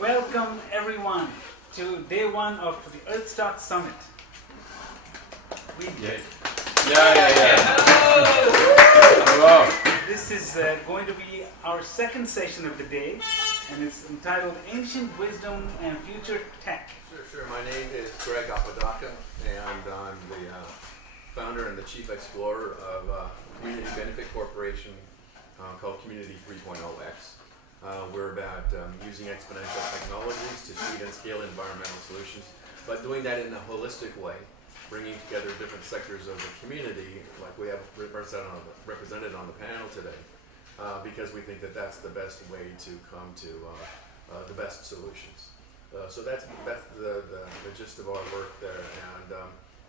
Welcome everyone to day one of the Earthstock Summit. Wow. This is going to be our second session of the day, and it's entitled Ancient Wisdom and Future Tech. Sure. My name is Apodaca, and I'm the founder and the chief explorer of a community benefit corporation called Community 3.0X. We're about using exponential technologies to speed and scale environmental solutions, but doing that in a holistic way, bringing together different sectors of the community, like we have represented on the panel today, because we think that that's the best way to come to the best solutions. So that's the gist of our work there,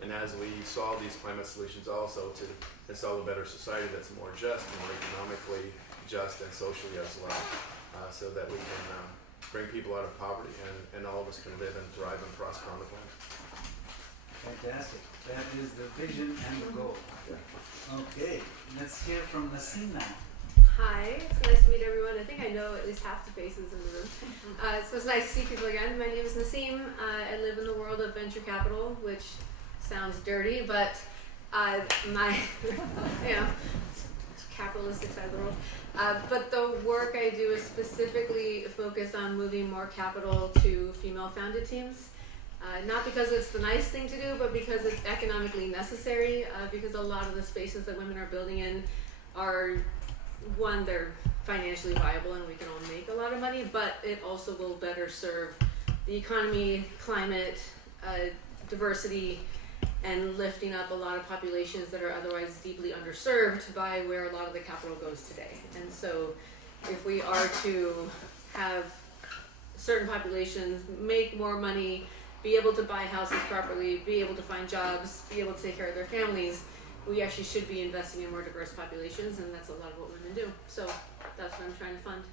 and as we solve these climate solutions, also to install a better society that's more just, more economically just, and socially as well, so that we can bring people out of poverty and all of us can live and thrive and prosper on the planet. Fantastic. That is the vision and the goal. Okay, let's hear from Nassim now. Hi, it's nice to meet everyone. I think I know at least half the faces in the room. So it's nice to see people again. My name is Nassim. I live in the world of venture capital, which sounds dirty, but my, capitalistic side of the world. But the work I do is specifically focused on moving more capital to female-founded teams. Not because it's the nice thing to do, but because it's economically necessary, because a lot of the spaces that women are building in are, one, they're financially viable and we can all make a lot of money, but it also will better serve the economy, climate, diversity, and lifting up a lot of populations that are otherwise deeply underserved by where a lot of the capital goes today. And so if we are to have certain populations make more money, be able to buy houses properly, be able to find jobs, be able to take care of their families, we actually should be investing in more diverse populations, and that's a lot of what women do. So that's what I'm trying to fund.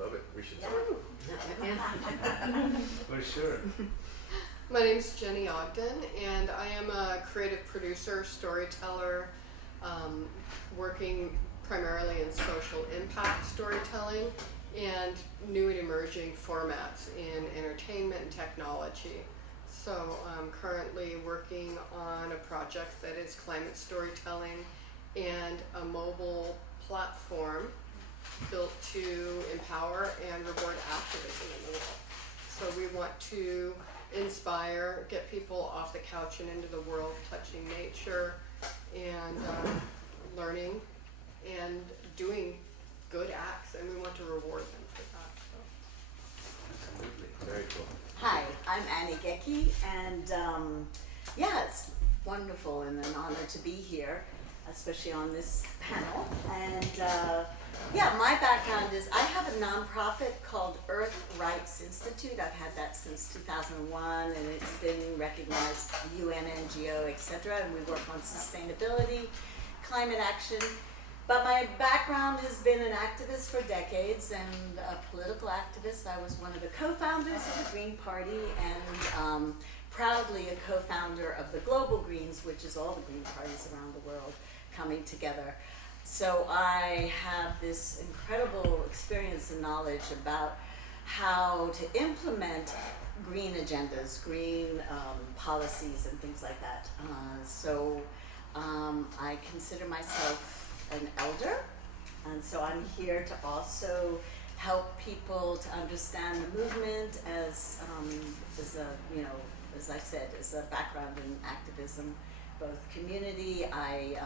Love it. We should talk. For sure. My name is Jenni Ogden, and I am a creative producer, storyteller, working primarily in social impact storytelling and new and emerging formats in entertainment and technology. So I'm currently working on a project that is climate storytelling and a mobile platform built to empower and reward activism in the world. So we want to inspire, get people off the couch and into the world, touching nature and learning and doing good acts, and we want to reward them for that. So. Absolutely. Very cool. Hi, I'm Goeke, and it's wonderful and an honor to be here, especially on this panel. And my background is I have a nonprofit called Earth Rights Institute. I've had that since 2001, and it's been recognized UN, NGO, etc. And we work on sustainability, climate action. But my background has been an activist for decades and a political activist. I was one of the co-founders of the Green Party and proudly a co-founder of the Global Greens, which is all the green parties around the world coming together. So I have this incredible experience and knowledge about how to implement green agendas, green policies and things like that. I consider myself an elder, and so I'm here to also help people to understand the movement as I said, as a background in activism, both community. I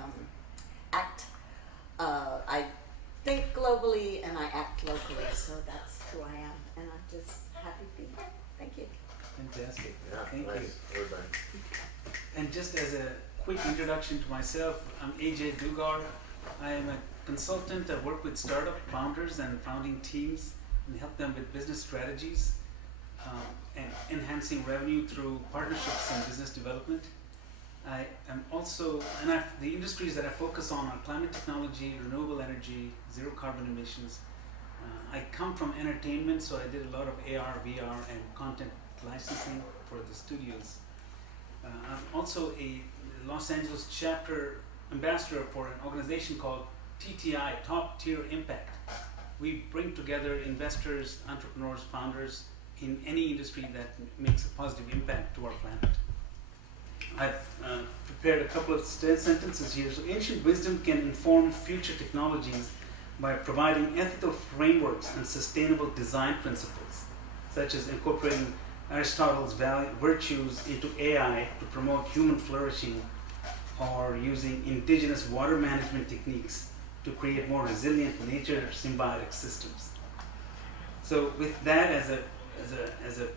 think globally and I act locally, so that's who I am, and I'm just happy to be here. Thank you. Fantastic. Yeah, Thank nice. you. Everybody. And just as a quick introduction to myself, I'm Ajay Dugae. I am a consultant. I work with startup founders and founding teams and help them with business strategies and enhancing revenue through partnerships and business development. I am also, the industries that I focus on are climate technology, renewable energy, zero carbon emissions. I come from entertainment, so I did a lot of AR, VR, and content licensing for the studios. I'm also a Los Angeles chapter ambassador for an organization called TTI, Top Tier Impact. We bring together investors, entrepreneurs, founders in any industry that makes a positive impact to our planet. I've prepared a couple of sentences here. So ancient wisdom can inform future technologies by providing ethical frameworks and sustainable design principles, such as incorporating Aristotle's virtues into AI to promote human flourishing, or using indigenous water management techniques to create more resilient nature symbiotic systems. So with that as a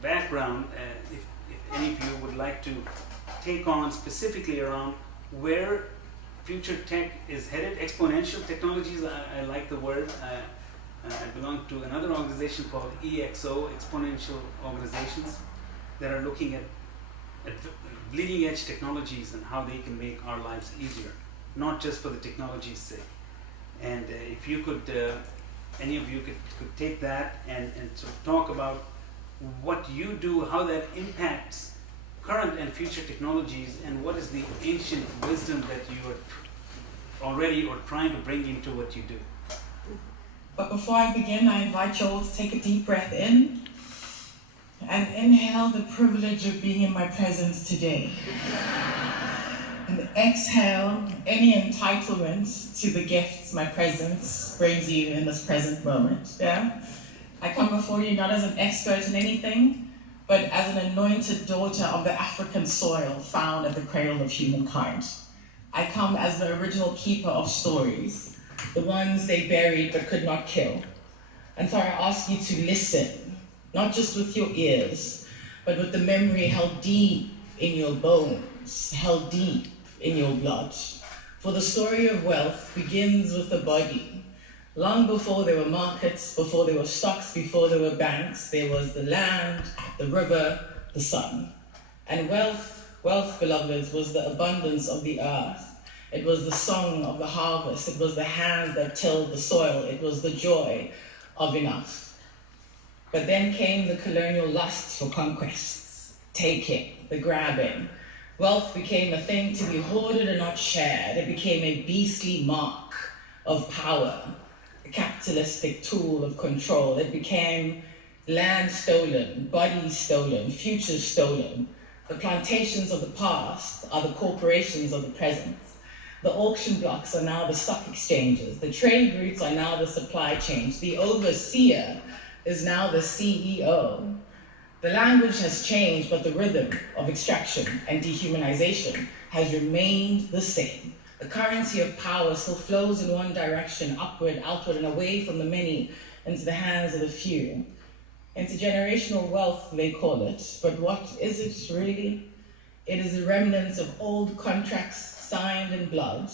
background, if any of you would like to take on specifically around where future tech is headed, exponential technologies, I like the word. I belong to another organization called EXO, Exponential Organizations, that are looking at bleeding edge technologies and how they can make our lives easier, not just for the technology's sake. And if you could, any of you could take that and sort of talk about what you do, how that impacts current and future technologies, and what is the ancient wisdom that you are already or trying to bring into what you do. But before I begin, I invite you all to take a deep breath in and inhale the privilege of being in my presence today. And exhale any entitlement to the gifts my presence brings you in this present moment. Yeah? I come before you not as an expert in anything, but as an anointed daughter of the African soil found at the cradle of humankind. I come as the original keeper of stories, the ones they buried but could not kill. And so I ask you to listen, not just with your ears, but with the memory held deep in your bones, held deep in your blood. For the story of wealth begins with the body. Long before there were markets, before there were stocks, before there were banks, there was the land, the river, the sun. And wealth, beloveds, was the abundance of the earth. It was the song of the harvest. It was the hands that tilled the soil. It was the joy of enough. But then came the colonial lusts for conquests, taking, the grabbing. Wealth became a thing to be hoarded and not shared. It became a beastly mark of power, a capitalistic tool of control. It became land stolen, bodies stolen, futures stolen. The plantations of the past are the corporations of the present. The auction blocks are now the stock exchanges. The trade routes are now the supply chains. The overseer is now the CEO. The language has changed, but the rhythm of extraction and dehumanization has remained the same. The currency of power still flows in one direction, upward, outward, and away from the many into the hands of the few. Intergenerational wealth, they call it, but what is it really? It is the remnants of old contracts signed in blood.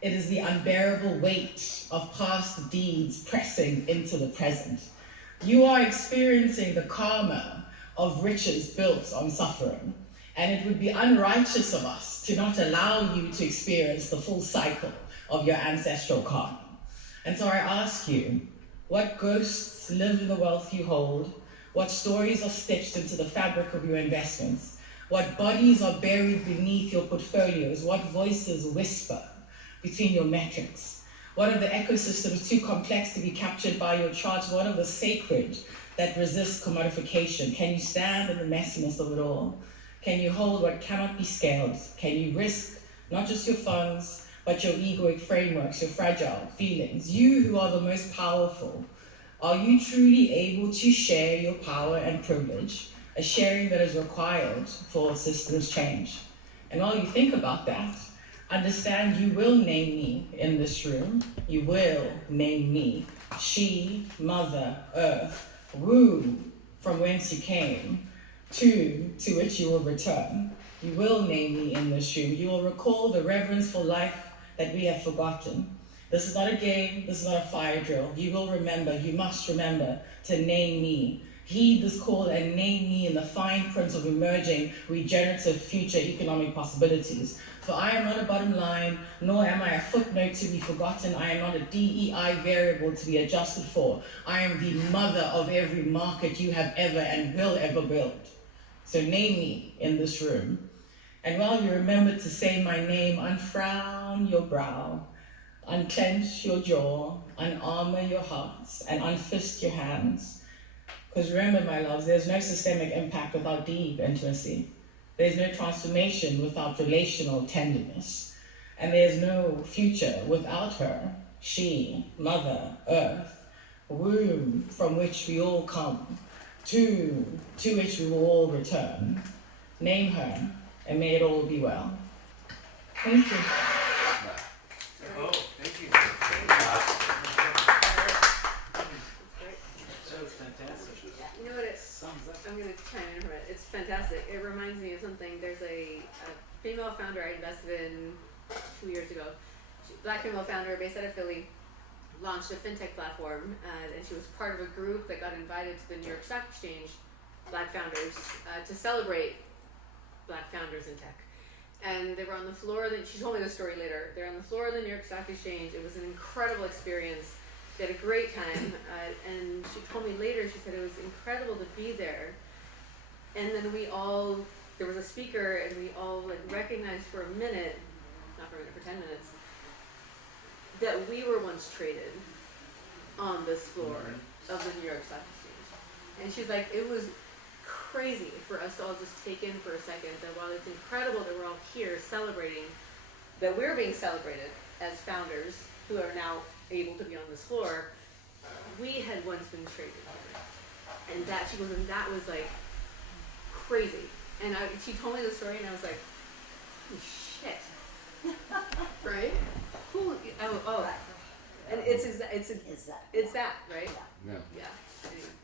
It is the unbearable weight of past deeds pressing into the present. You are experiencing the karma of riches built on suffering, and it would be unrighteous of us to not allow you to experience the full cycle of your ancestral karma. And so I ask you, what ghosts live in the wealth you hold? What stories are stitched into the fabric of your investments? What bodies are buried beneath your portfolios? What voices whisper between your metrics? What are the ecosystems too complex to be captured by your charts? What are the sacred that resist commodification? Can you stand in the messiness of it all? Can you hold what cannot be scaled? Can you risk not just your funds, but your egoic frameworks, your fragile feelings? You who are the most powerful, are you truly able to share your power and privilege? A sharing that is required for systems change. And while you think about that, understand you will name me in this room. You will name me. She, Mother, Earth, womb from whence you came, to which you will return. You will name me in this room. You will recall the reverence for life that we have forgotten. This is not a game, this is not a fire drill. You will remember, you must remember to name me. Heed this call and name me in the fine print of emerging, regenerative future economic possibilities. For I am not a bottom line, nor am I a footnote to be forgotten. I am not a DEI variable to be adjusted for. I am the mother of every market you have ever and will ever build. So name me in this room. And while you remember to say my name, unfrown your brow, unclench your jaw, unarmor your hearts, and unfist your hands. Because remember, my loves, there's no systemic impact without deep intimacy. There's no transformation without relational tenderness. And there's no future without her. She, Mother, Earth, womb from which we all come, to which we will all return. Name her, and may it all be well. Thank you. Oh, thank you. That was fantastic. You know what it, Sums up. I'm gonna chime in for a minute. It's fantastic. It reminds me of something. There's a female founder I invested in 2 years ago. Black female founder based out of Philly, launched a fintech platform, and she was part of a group that got invited to the New York Stock Exchange, Black founders, to celebrate Black founders in tech. And they were on the floor. She told me the story later. They're on the floor of the New York Stock Exchange. It was an incredible experience. They had a great time, and she told me later. She said it was incredible to be there. And then there was a speaker, and we all recognized for a minute, not for a minute, for 10 minutes, that we were once traded on this floor of the New York Stock Exchange. And she's like, it was crazy for us to all just take in for a second that while it's incredible that we're all here celebrating, that we're being celebrated as founders who are now able to be on this floor, we had once been traded here. And that, she goes, and that was like crazy. And she told me the story and I was like, holy shit. Right? Who, oh. And it's that, right? Yeah. Yeah. Anyway.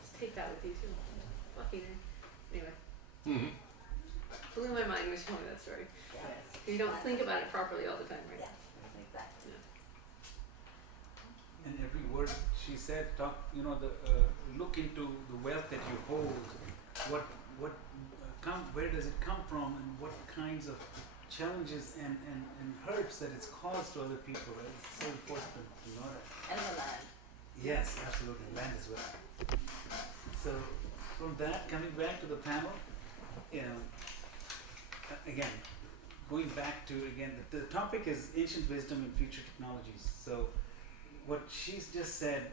Just take that with you too. Lucky me. Anyway. Mm-hmm. Blew my mind when she told me that story. You don't think about it properly all the time, right? Exactly. And every word she said, look into the wealth that you hold. Where does it come from, and what kinds of challenges and hurts that it's caused to other people. Right? It's so important to know that. And the land. Yes, absolutely, land as well. So from that, coming back to the panel, again, going back to the topic is ancient wisdom and future technologies. So what she's just said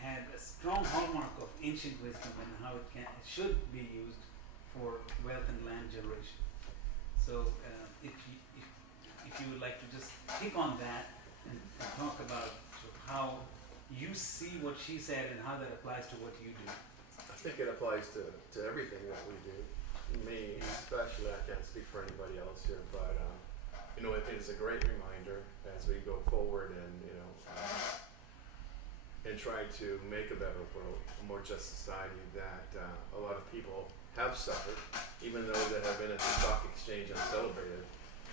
had a strong hallmark of ancient wisdom and how it should be used for wealth and land generation. So if you would like to just pick on that and talk about how you see what she said and how that applies to what you do. I think it applies to everything that we do. Me especially, I can't speak for anybody else here, but it is a great reminder as we go forward and and try to make a better world, a more just society, that a lot of people have suffered, even those that have been at the stock exchange and celebrated.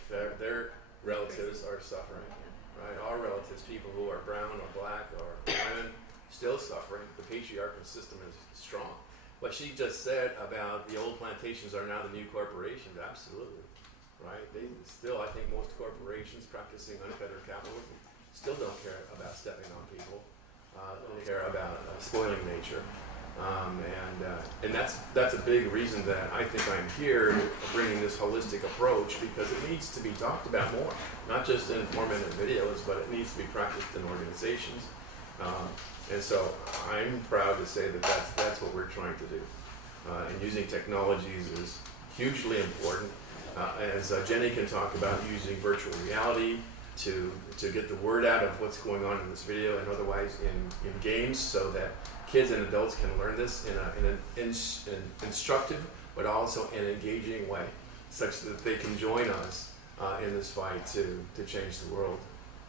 Their relatives are suffering, right? Our relatives, people who are brown or black or women, still suffering. The patriarchal system is strong. What she just said about the old plantations are now the new corporations, absolutely, right? They still, I think most corporations practicing unfettered capitalism still don't care about stepping on people, don't care about spoiling nature. And that's a big reason that I think I'm here bringing this holistic approach, because it needs to be talked about more, not just in informative videos, but it needs to be practiced in organizations. And so I'm proud to say that that's what we're trying to do. And using technologies is hugely important. As Jenni can talk about, using virtual reality to get the word out of what's going on in this video and otherwise in games, so that kids and adults can learn this in an instructive but also an engaging way, such that they can join us in this fight to change the world.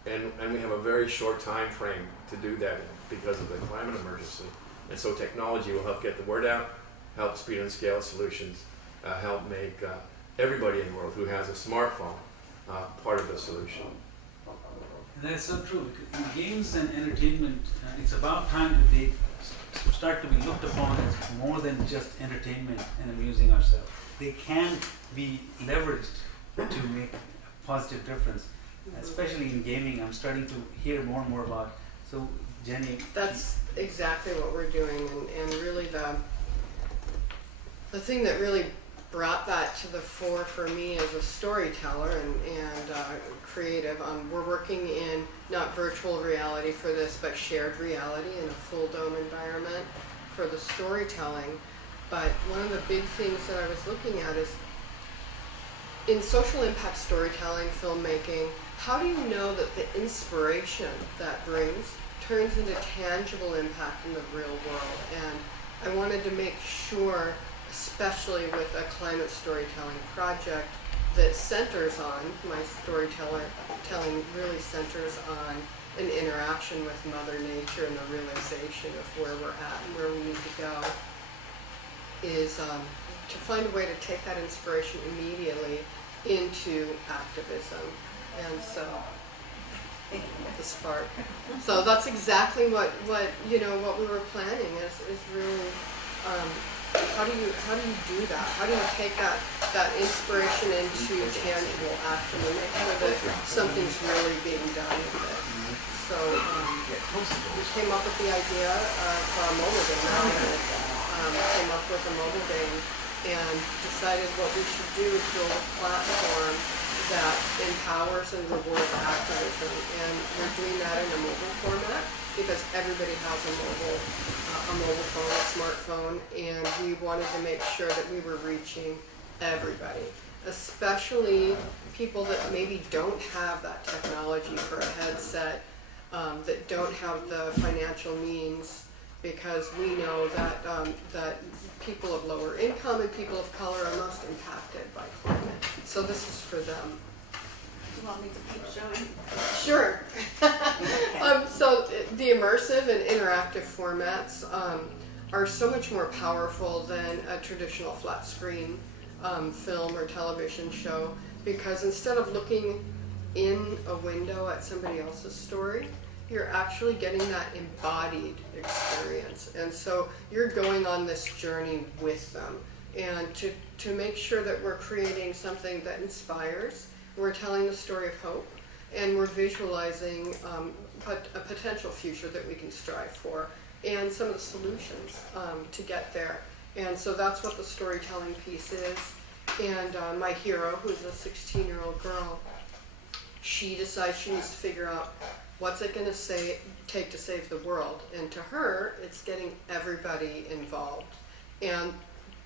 And we have a very short time frame to do that because of the climate emergency. And so technology will help get the word out, help speed and scale solutions, help make everybody in the world who has a smartphone part of the solution. And that's so true, because in games and entertainment, it's about time that they start to be looked upon as more than just entertainment and amusing ourselves. They can be leveraged to make a positive difference, especially in gaming. I'm starting to hear more and more about. So, Jenni. That's exactly what we're doing, and really the thing that really brought that to the fore for me as a storyteller and creative. We're working in not virtual reality for this, but shared reality in a full dome environment. for the storytelling. But one of the big things that I was looking at is in social impact storytelling, filmmaking, how do you know that the inspiration that brings turns into tangible impact in the real world? And I wanted to make sure, especially with a climate storytelling project that centers on, my storytelling really centers on an interaction with Mother Nature and the realization of where we're at and where we need to go, is to find a way to take that inspiration immediately into activism. And so, the spark. So that's exactly what we were planning is really, how do you do that? How do you take that inspiration into tangible action and make sure that something's really being done with it? So we came up with the idea for a mobile game. Came up with a mobile game and decided what we should do is build a platform that empowers and rewards activism. And we're doing that in a mobile format because everybody has a mobile phone, a smartphone, and we wanted to make sure that we were reaching everybody, especially people that maybe don't have that technology for a headset, that don't have the financial means, because we know that that people of lower income and people of color are most impacted by climate. So this is for them. Do you want me to keep showing? Sure. So the immersive and interactive formats are so much more powerful than a traditional flat screen film or television show, because instead of looking in a window at somebody else's story, you're actually getting that embodied experience. And so you're going on this journey with them. And to make sure that we're creating something that inspires, we're telling the story of hope, and we're visualizing a potential future that we can strive for, and some of the solutions to get there. And so that's what the storytelling piece is. And my hero, who's a 16-year-old girl, she decides she needs to figure out what's it going to take to save the world. And to her, it's getting everybody involved. And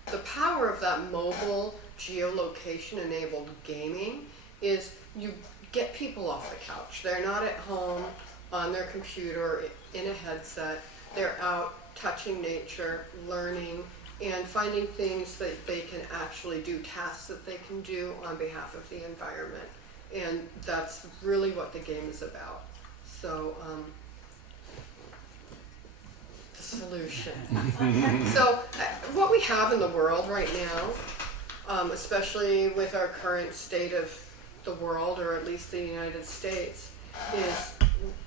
the power of that mobile geolocation-enabled gaming is you get people off the couch. They're not at home on their computer in a headset. They're out touching nature, learning, and finding things that they can actually do, tasks that they can do on behalf of the environment. And that's really what the game is about. So, the solution. So, what we have in the world right now, especially with our current state of the world, or at least the United States, is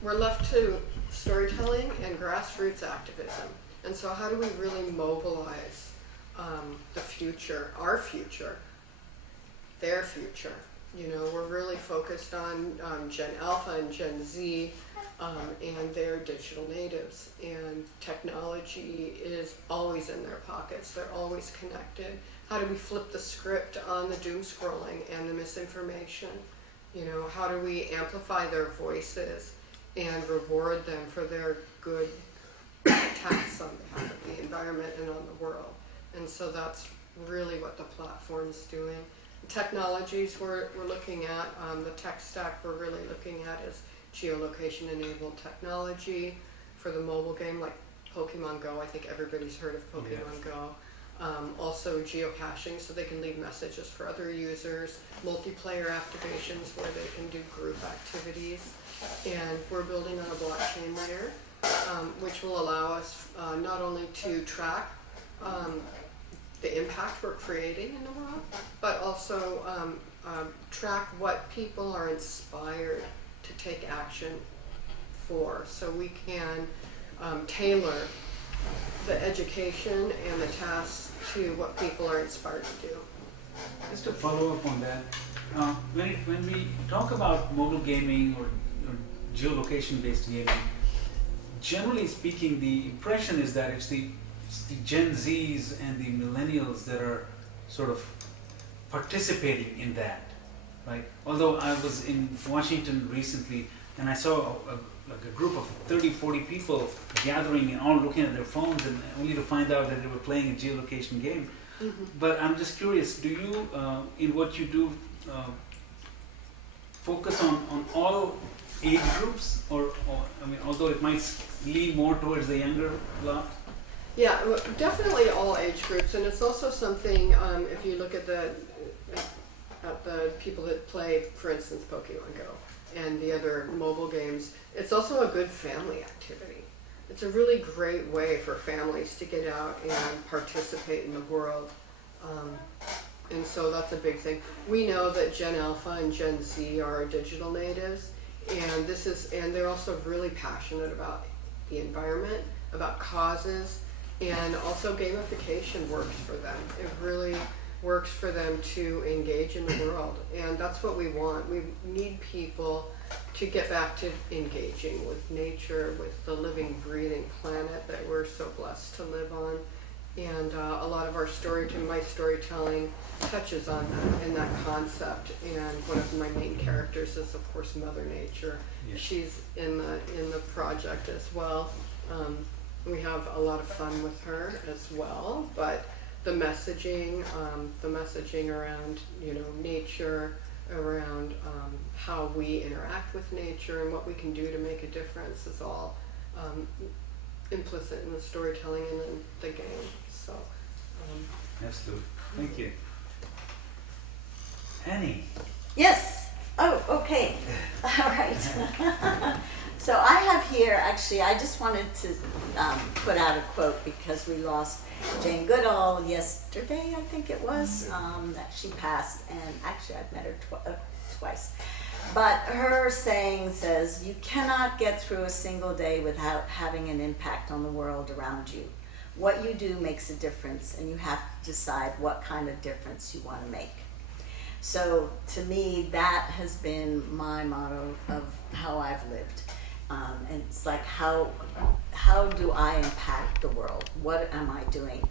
we're left to storytelling and grassroots activism. And so how do we really mobilize the future, our future, their future? You know, we're really focused on Gen Alpha and Gen Z, and they're digital natives, and technology is always in their pockets. They're always connected. How do we flip the script on the doom scrolling and the misinformation? You know, how do we amplify their voices and reward them for their good tasks on behalf of the environment and on the world? And so that's really what the platform's doing. Technologies we're looking at, the tech stack we're really looking at is geolocation-enabled technology for the mobile game, like Pokemon Go. I think everybody's heard of Pokemon Go. Also geocaching, so they can leave messages for other users, multiplayer activations where they can do group activities, and we're building on a blockchain layer, which will allow us not only to track the impact we're creating in the world, but also track what people are inspired to take action for, so we can tailor the education and the tasks to what people are inspired to do. Just to follow up on that, when we talk about mobile gaming or geolocation-based gaming, generally speaking, the impression is that it's the Gen Zs and the millennials that are sort of participating in that, right? Although I was in Washington recently and I saw like a group of 30, 40 people gathering and all looking at their phones, and only to find out that they were playing a geolocation game. Mm-hmm. But I'm just curious, do you, in what you do, focus on all age groups, or I mean, although it might lean more towards the younger lot? Yeah, well, definitely all age groups, and it's also something, if you look at the people that play, for instance, Pokemon Go and the other mobile games, it's also a good family activity. It's a really great way for families to get out and participate in the world. And so that's a big thing. We know that Gen Alpha and Gen Z are digital natives, and they're also really passionate about the environment, about causes, and also gamification works for them. It really works for them to engage in the world, and that's what we want. We need people to get back to engaging with nature, with the living, breathing planet that we're so blessed to live on. And a lot of our my storytelling touches on that and that concept. And one of my main characters is, of course, Mother Nature. Yeah. She's in the project as well. We have a lot of fun with her as well. But the messaging around nature, around how we interact with nature and what we can do to make a difference is all implicit in the storytelling and in the game. So, Absolutely. Thank you. Annie. Yes. Oh, okay. All right. So I have here, actually, I just wanted to put out a quote because we lost Jane Goodall yesterday, I think it was, that she passed, and actually I've met her twice. But her saying says, "You cannot get through a single day without having an impact on the world around you. What you do makes a difference, and you have to decide what kind of difference you want to make." So to me, that has been my motto of how I've lived. And it's like, how do I impact the world? What am I doing?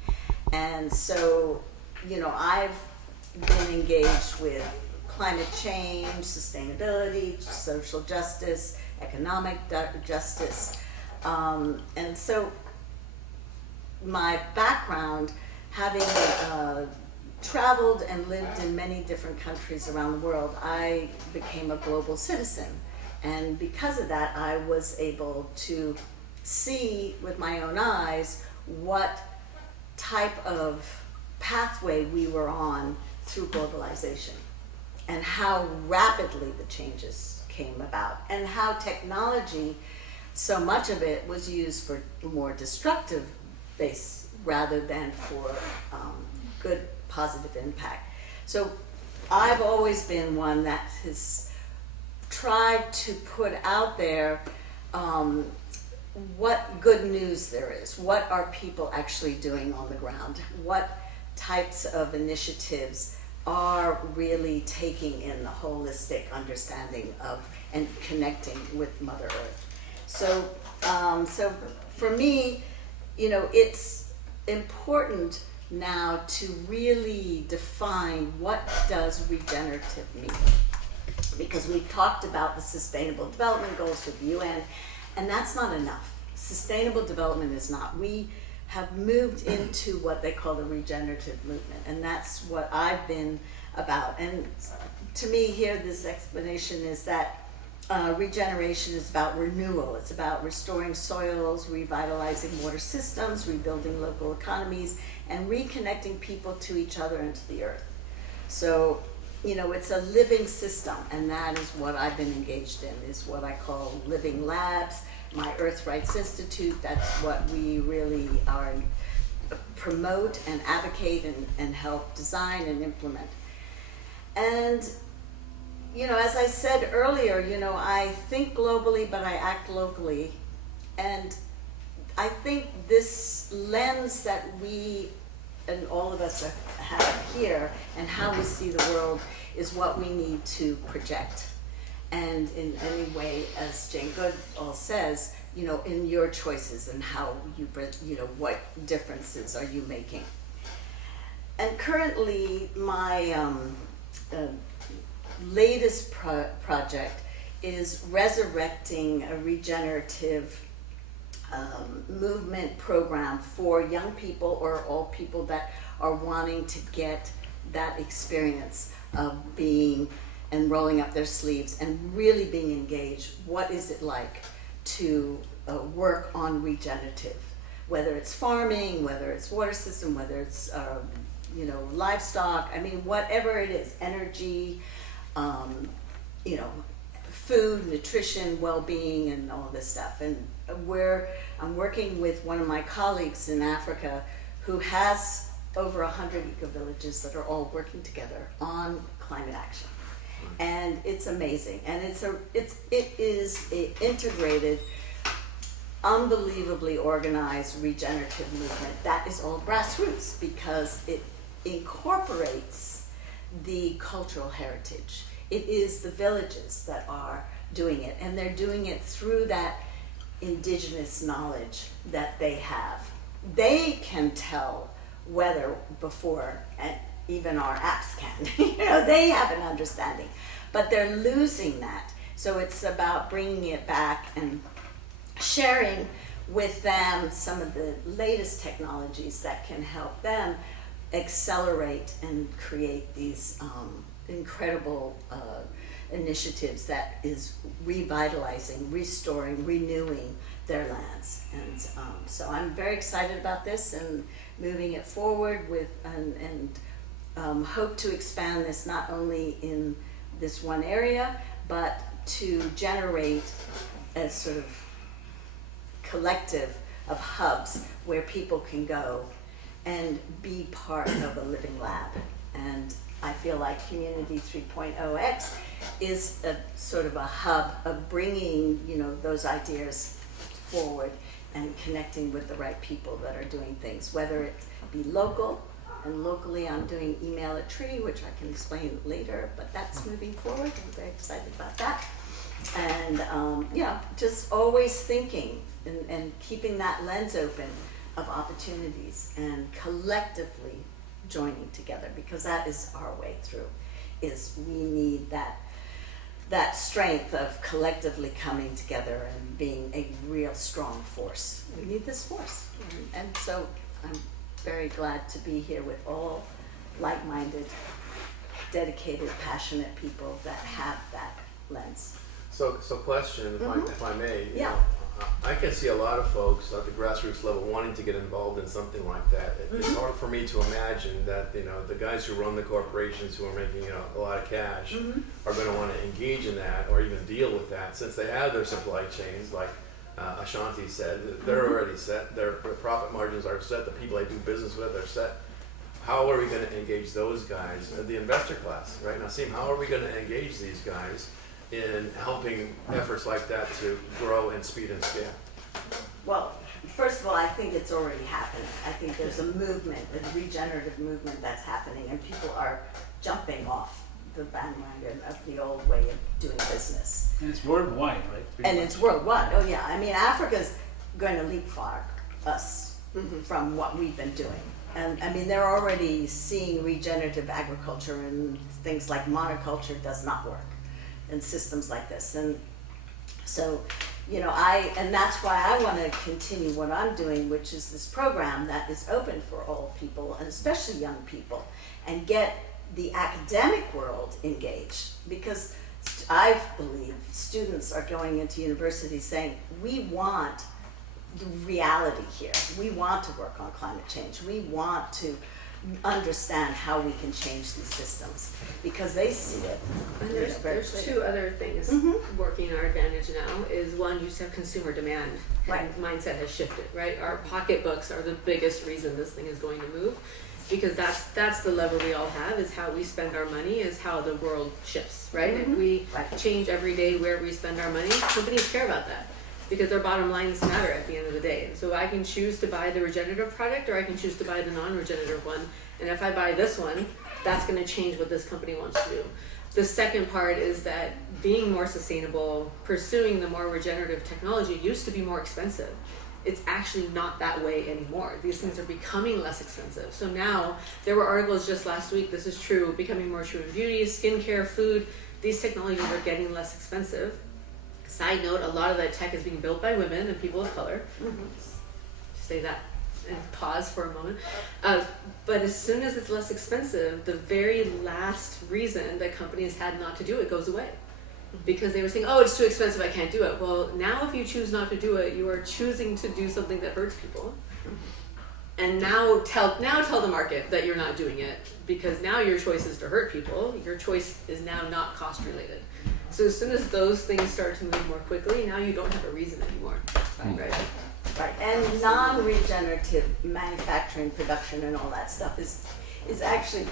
And so, I've been engaged with climate change, sustainability, social justice, economic justice. And so my background, having traveled and lived in many different countries around the world, I became a global citizen. And because of that, I was able to see with my own eyes what type of pathway we were on through globalization, and how rapidly the changes came about, and how technology, so much of it was used for more destructive base rather than for good, positive impact. So I've always been one that has tried to put out there what good news there is. What are people actually doing on the ground? What types of initiatives are really taking in the holistic understanding of and connecting with Mother Earth? So for me, it's important now to really define what does regenerative mean. Because we've talked about the Sustainable Development Goals with the UN, and that's not enough. Sustainable development is not. We have moved into what they call the regenerative movement, and that's what I've been about. And to me here, this explanation is that regeneration is about renewal. It's about restoring soils, revitalizing water systems, rebuilding local economies, and reconnecting people to each other and to the earth. So, it's a living system, and that is what I've been engaged in, is what I call living labs. My Earth Rights Institute, that's what we really are promote and advocate and help design and implement. And, as I said earlier, I think globally, but I act locally. And I think this lens that we and all of us have here, and how we see the world, is what we need to project. And in any way, as Jane Goodall says, in your choices and how you, what differences are you making? And currently, my latest project is resurrecting a regenerative movement program for young people or all people that are wanting to get that experience of being and rolling up their sleeves and really being engaged. What is it like to work on regenerative, whether it's farming, whether it's water system, whether it's livestock, I mean, whatever it is, energy, food, nutrition, well-being, and all this stuff. And I'm working with one of my colleagues in Africa who has over 100 eco-villages that are all working together on climate action. And it's amazing. And it is a integrated, unbelievably organized regenerative movement that is all grassroots because it incorporates the cultural heritage. It is the villages that are doing it, and they're doing it through that indigenous knowledge that they have. They can tell weather before and even our apps can. They have an understanding, but they're losing that. So it's about bringing it back and sharing with them some of the latest technologies that can help them accelerate and create these incredible initiatives that is revitalizing, restoring, renewing their lands. And so I'm very excited about this and moving it forward with and hope to expand this not only in this one area, but to generate a sort of collective of hubs where people can go and be part of a living lab. And I feel like Community 3.0X is a sort of a hub of bringing, those ideas forward and connecting with the right people that are doing things, whether it be local, and locally I'm doing Email a Tree, which I can explain later, but that's moving forward. I'm very excited about that. And just always thinking and keeping that lens open of opportunities and collectively joining together, because that is our way through, is we need that strength of collectively coming together and being a real strong force. We need this force. And so I'm very glad to be here with all like-minded, dedicated, passionate people that have that lens. So question, if I may. Yeah. I can see a lot of folks at the grassroots level wanting to get involved in something like that. It's hard for me to imagine that the guys who run the corporations who are making a lot of cash are going to want to engage in that or even deal with that, since they have their supply chains, like Ashanti said, they're already set. Their profit margins are set. The people I do business with are set. How are we going to engage those guys? The investor class, right? Now, how are we going to engage these guys in helping efforts like that to grow and speed and scale? Well, first of all, I think it's already happening. I think there's a movement, a regenerative movement that's happening, and people are jumping off the bandwagon of the old way of doing business. And it's worldwide, right? And it's worldwide. Oh yeah, I mean, Africa's going to leapfrog us from what we've been doing. And I mean, they're already seeing regenerative agriculture, and things like monoculture does not work, and systems like this. And so, and that's why I want to continue what I'm doing, which is this program that is open for all people, and especially young people, and get the academic world engaged. Because I believe students are going into universities saying, we want the reality here. We want to work on climate change. We want to understand how we can change these systems, because they see it. And there's two other things working in our advantage now. Is one, you just have consumer demand. Right. And mindset has shifted, right? Our pocketbooks are the biggest reason this thing is going to move, because that's the lever we all have, is how we spend our money, is how the world shifts, right? If we change every day where we spend our money, companies care about that, because their bottom lines matter at the end of the day. And so I can choose to buy the regenerative product, or I can choose to buy the non-regenerative one. And if I buy this one, that's going to change what this company wants to do. The second part is that being more sustainable, pursuing the more regenerative technology used to be more expensive. It's actually not that way anymore. These things are becoming less expensive. So now, there were articles just last week, this is true, becoming more true in beauty, skincare, food. These technologies are getting less expensive. Side note, a lot of that tech is being built by women and people of color. Say that and pause for a moment. But as soon as it's less expensive, the very last reason that companies had not to do it goes away. Because they were saying, oh, it's too expensive, I can't do it. Well, now if you choose not to do it, you are choosing to do something that hurts people. And now tell the market that you're not doing it, because now your choice is to hurt people. Your choice is now not cost related. So as soon as those things start to move more quickly, now you don't have a reason anymore. Right? Right, and non-regenerative manufacturing, production, and all that stuff is actually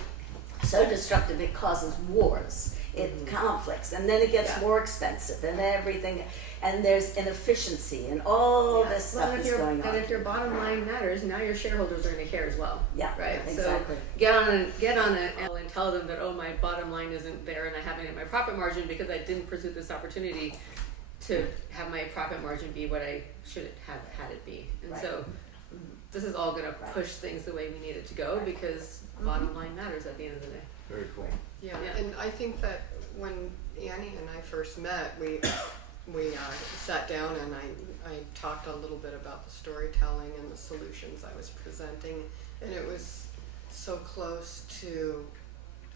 so destructive it causes wars, it conflicts, and then it gets more expensive, and everything, and there's inefficiency, and all this stuff is going on. And if your bottom line matters, now your shareholders are going to care as well. Yeah, right. exactly. So get on it and tell them that, oh, my bottom line isn't there, and I haven't hit my profit margin because I didn't pursue this opportunity to have my profit margin be what I should have had it be. And so this is all going to push things the way we need it to go, because bottom line matters at the end of the day. Very cool. Yeah, and I think that when Annie and I first met, we sat down and I talked a little bit about the storytelling and the solutions I was presenting, and it was so close to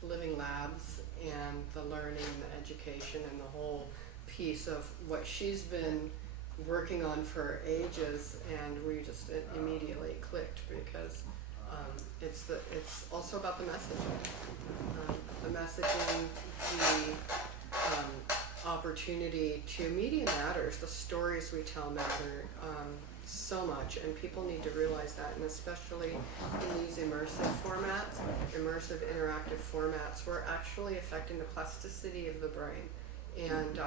living labs and the learning, the education, and the whole piece of what she's been working on for ages, and we just immediately clicked, because it's also about the messaging, the opportunity to media matters. The stories we tell matter so much, and people need to realize that, and especially in these immersive formats, immersive interactive formats, we're actually affecting the plasticity of the brain, and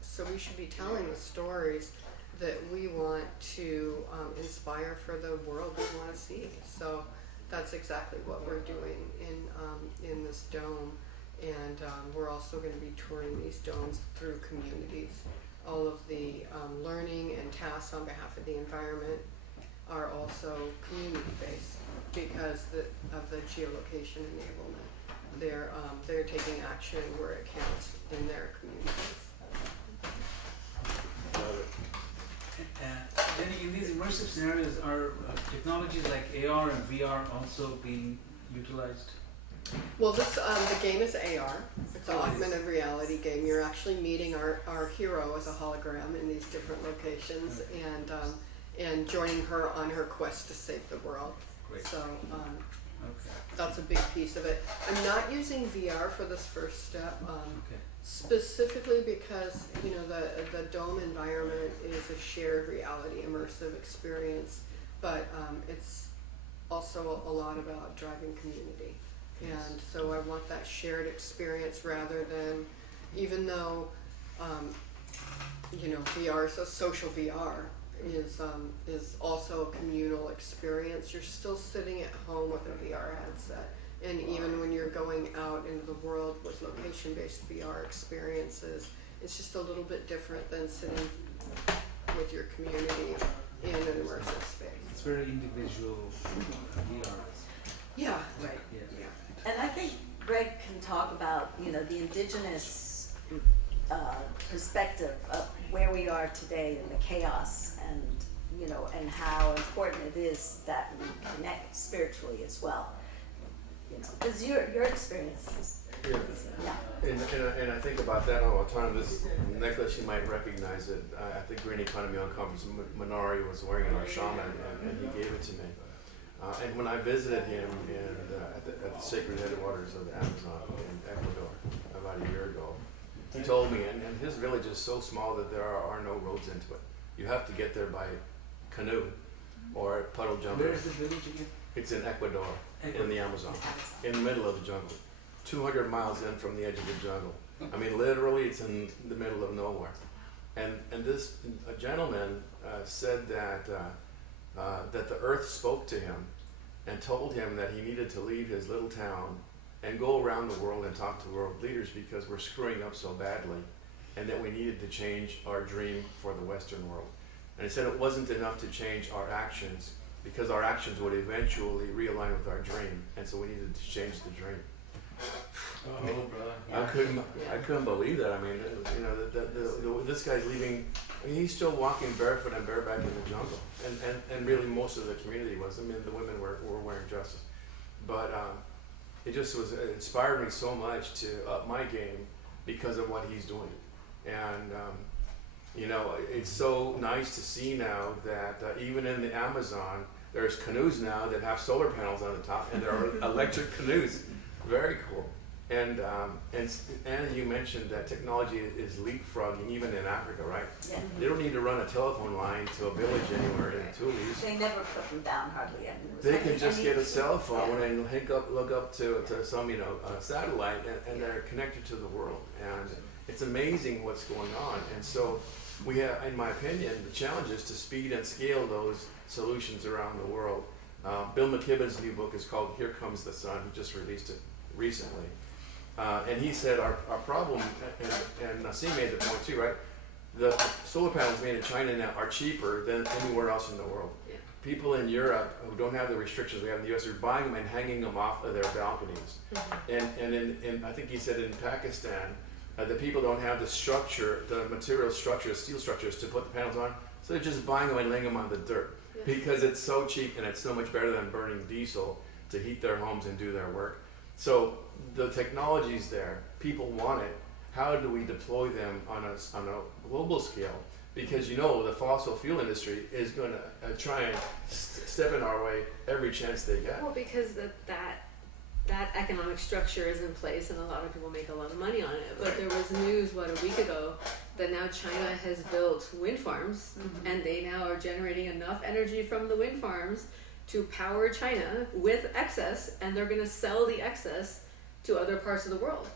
so we should be telling the stories that we want to inspire for the world we want to see. So that's exactly what we're doing in this dome, and we're also going to be touring these domes through communities. All of the learning and tasks on behalf of the environment are also community-based because of the geolocation enablement. They're taking action where it counts in their communities. Jenni, in these immersive scenarios, are technologies like AR and VR also being utilized? Well, this the game is AR. It's an augmented reality game. You're actually meeting our hero as a hologram in these different locations, and joining her on her quest to save the world. Great. So that's a big piece of it. I'm not using VR for this first step. Specifically because the dome environment is a shared reality, immersive experience, but it's also a lot about driving community, and so I want that shared experience rather than, even though VR, so social VR is also a communal experience. You're still sitting at home with a VR headset. And even when you're going out into the world with location-based VR experiences, it's just a little bit different than sitting with your community in an immersive space. It's very individual VR. Yeah. Right. Yeah. And I think Greg can talk about, the indigenous perspective of where we are today and the chaos, and and how important it is that we connect spiritually as well. Because your experience is, And I think about that all the time. This necklace, you might recognize it. At the Green Economy On Conference, Minari was wearing it, our shaman, and he gave it to me. And when I visited him at the sacred headwaters of the Amazon in Ecuador about a year ago, he told me, and his village is so small that there are no roads into it. You have to get there by canoe or puddle jumping. Where is the village again? It's in Ecuador, in the Amazon, in the middle of the jungle, 200 miles in from the edge of the jungle. I mean, literally, it's in the middle of nowhere. And this a gentleman said that the earth spoke to him and told him that he needed to leave his little town and go around the world and talk to world leaders because we're screwing up so badly, and that we needed to change our dream for the Western world. And he said it wasn't enough to change our actions, because our actions would eventually realign with our dream, and so we needed to change the dream. I couldn't believe that. I mean, you know, this guy's leaving. I mean, he's still walking barefoot and bareback in the jungle, and really most of the community was. I mean, the women were wearing dresses, but it inspired me so much to up my game because of what he's doing, and you know, it's so nice to see now that even in the Amazon, there's canoes now that have solar panels on the top, and they're electric canoes. Very cool. And you mentioned that technology is leapfrogging even in Africa, right? Yeah. They don't need to run a telephone line to a village anywhere in Tulis. They never put them down hardly. I mean, it was They like can just get a cell phone Yeah. and look up to some satellite, and they're connected to the world. And it's amazing what's going on. And so we have, in my opinion, the challenge is to speed and scale those solutions around the world. Bill McKibben's new book is called Here Comes the Sun. He just released it recently. And he said our problem, and Nassim made the point too, right? The solar panels made in China now are cheaper than anywhere else in the world. Yeah. People in Europe who don't have the restrictions we have in the US are buying them and hanging them off of their balconies. And in I think he said in Pakistan, the people don't have the structure, the material structure, steel structures to put the panels on, so they're just buying them and laying them on the dirt. Yeah. Because it's so cheap and it's so much better than burning diesel to heat their homes and do their work. So the technology's there, people want it. How do we deploy them on a global scale? Because you know the fossil fuel industry is going to try and step in our way every chance they get. Well, because that economic structure is in place and a lot of people make a lot of money on it. But there was news, a week ago, that now China has built wind farms, and they now are generating enough energy from the wind farms to power China with excess, and they're going to sell the excess to other parts of the world.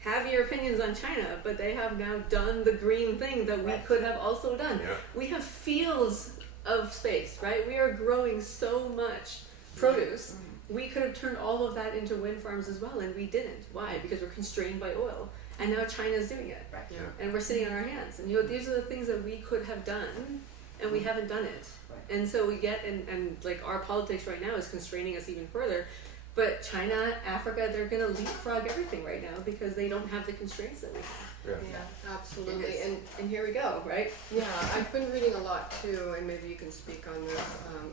Have your opinions on China, but they have now done the green thing that we could have also done. Yeah. We have fields of space, right? We are growing so much produce. We could have turned all of that into wind farms as well, and we didn't. Why? Because we're constrained by oil. And now China's doing it. Right. Yeah. And we're sitting on our hands. And these are the things that we could have done, and we haven't done it. Right. And so we get, and like our politics right now is constraining us even further. But China, Africa, they're going to leapfrog everything right now because they don't have the constraints that we have. Yeah. Yeah, absolutely. It is. And here we go, right? yeah, I've been reading a lot too, and maybe you can speak on this,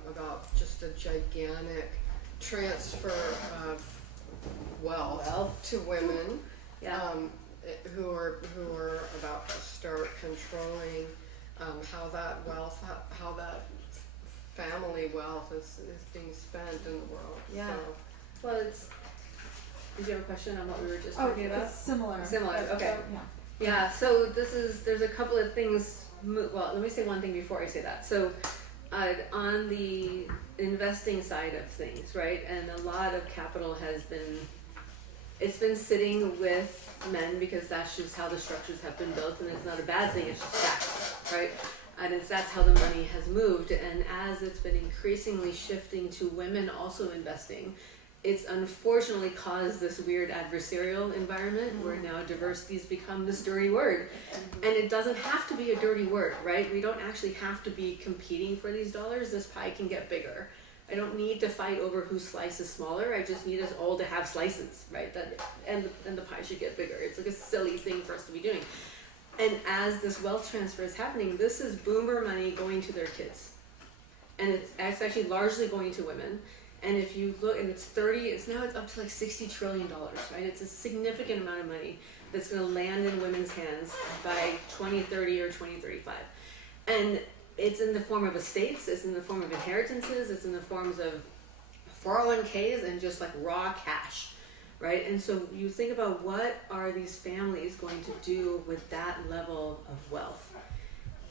about just a gigantic transfer of wealth to women. Yeah. Who are about to start controlling how that wealth, how that family wealth is being spent in the world. Yeah. So. Well, did you have a question on what we were just talking about? It's similar. Similar, okay. Yeah. Yeah, so there's a couple of things, well, let me say one thing before I say that. So on the investing side of things, right, and a lot of capital it's been sitting with men because that's just how the structures have been built, and it's not a bad thing, it's just fact, right? And that's how the money has moved, and as it's been increasingly shifting to women also investing, it's unfortunately caused this weird adversarial environment where now diversity's become this dirty word. And it doesn't have to be a dirty word, right? We don't actually have to be competing for these dollars. This pie can get bigger. I don't need to fight over whose slice is smaller. I just need us all to have slices, right? And the pie should get bigger. It's like a silly thing for us to be doing. And as this wealth transfer is happening, this is boomer money going to their kids. And it's actually largely going to women. And if you look, and it's up to like $60 trillion, right? It's a significant amount of money that's going to land in women's hands by 2030 or 2035. And it's in the form of estates, it's in the form of inheritances, it's in the forms of 401ks and just like raw cash, right? And so you think about what are these families going to do with that level of wealth?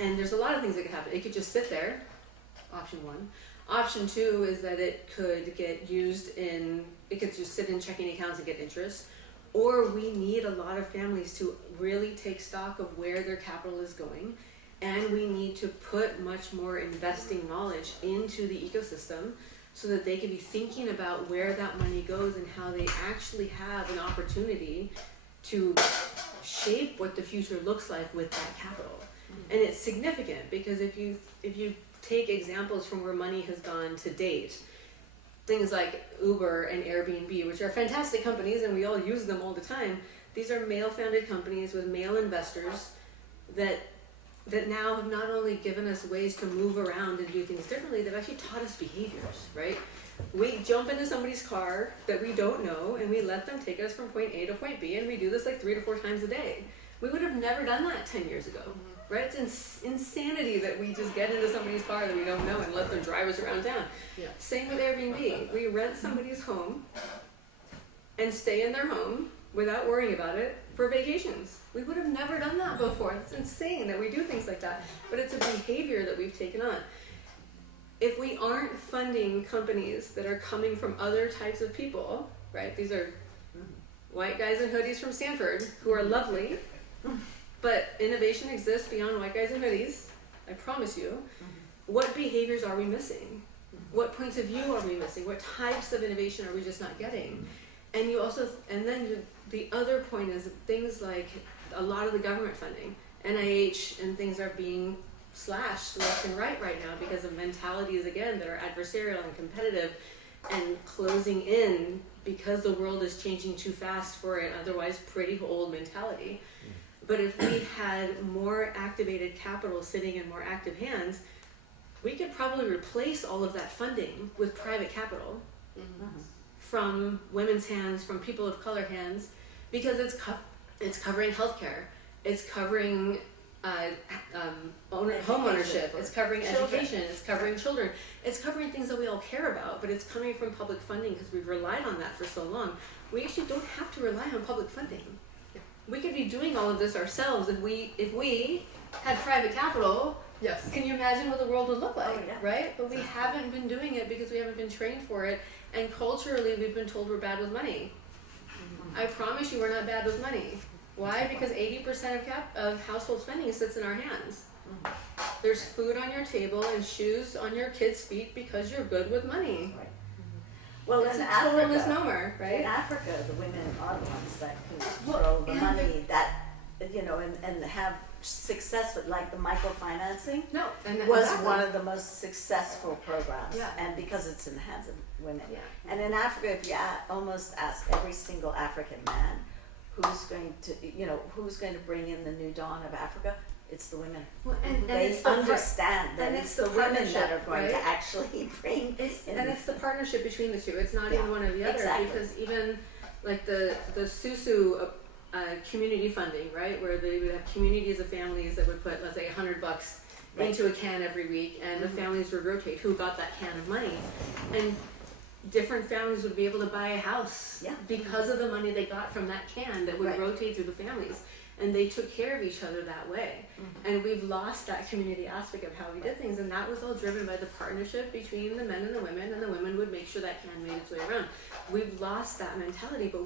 And there's a lot of things that could happen. It could just sit there, option one. Option two is that it could get used it could just sit in checking accounts and get interest. Or we need a lot of families to really take stock of where their capital is going. And we need to put much more investing knowledge into the ecosystem so that they can be thinking about where that money goes and how they actually have an opportunity to shape what the future looks like with that capital. And it's significant because if you take examples from where money has gone to date, things like Uber and Airbnb, which are fantastic companies and we all use them all the time. These are male-founded companies with male investors that now have not only given us ways to move around and do things differently, they've actually taught us behaviors, right? We jump into somebody's car that we don't know and we let them take us from point A to point B, and we do this like 3 to 4 times a day. We would have never done that 10 years ago, right? It's insanity that we just get into somebody's car that we don't know and let them drive us around town. Yeah. Same with Airbnb. We rent somebody's home and stay in their home without worrying about it for vacations. We would have never done that before. It's insane that we do things like that, but it's a behavior that we've taken on. If we aren't funding companies that are coming from other types of people, right? These are white guys in hoodies from Stanford who are lovely, but innovation exists beyond white guys in hoodies, I promise you. What behaviors are we missing? What points of view are we missing? What types of innovation are we just not getting? And the other point is things like a lot of the government funding, NIH and things are being slashed left and right now because of mentalities, again, that are adversarial and competitive and closing in because the world is changing too fast for an otherwise pretty old mentality. But if we had more activated capital sitting in more active hands, we could probably replace all of that funding with private capital from women's hands, from people of color hands, because it's covering healthcare, it's covering home ownership, it's covering education, it's covering children, it's covering things that we all care about, but it's coming from public funding because we've relied on that for so long. We actually don't have to rely on public funding. We could be doing all of this ourselves if we had private capital. Yes. Can you imagine what the world would look like, Oh, yeah. right? But we haven't been doing it because we haven't been trained for it, and culturally we've been told we're bad with money. I promise you we're not bad with money. Why? Because 80% of household spending sits in our hands. There's food on your table and shoes on your kids' feet because you're good with money. Right. Well, It's in a total Africa, misnomer, right? in Africa, the women are the ones that control the money that, and have success with, like the microfinancing No, and was exactly. one of the most successful programs. Yeah. And because it's in the hands of women. Yeah. And in Africa, if you almost ask every single African man who's going to bring in the new dawn of Africa, it's the women. Well, and They it's the understand that and it's it's the the women that partnership, are going right? to actually bring in. And it's the partnership between the two. It's not even one or the other, Exactly. because even like the Susu community funding, right, where they would have communities of families that would put, let's say, $100 Right. into a can every week, and the families would rotate who got that can of money, and different families would be able to buy a house Yeah. because of the money they got from that can that would Right. rotate through the families. And they took care of each other that way. And we've lost that community aspect of how we did things, and that was all driven by the partnership between the men and the women would make sure that can made its way around. We've lost that mentality, but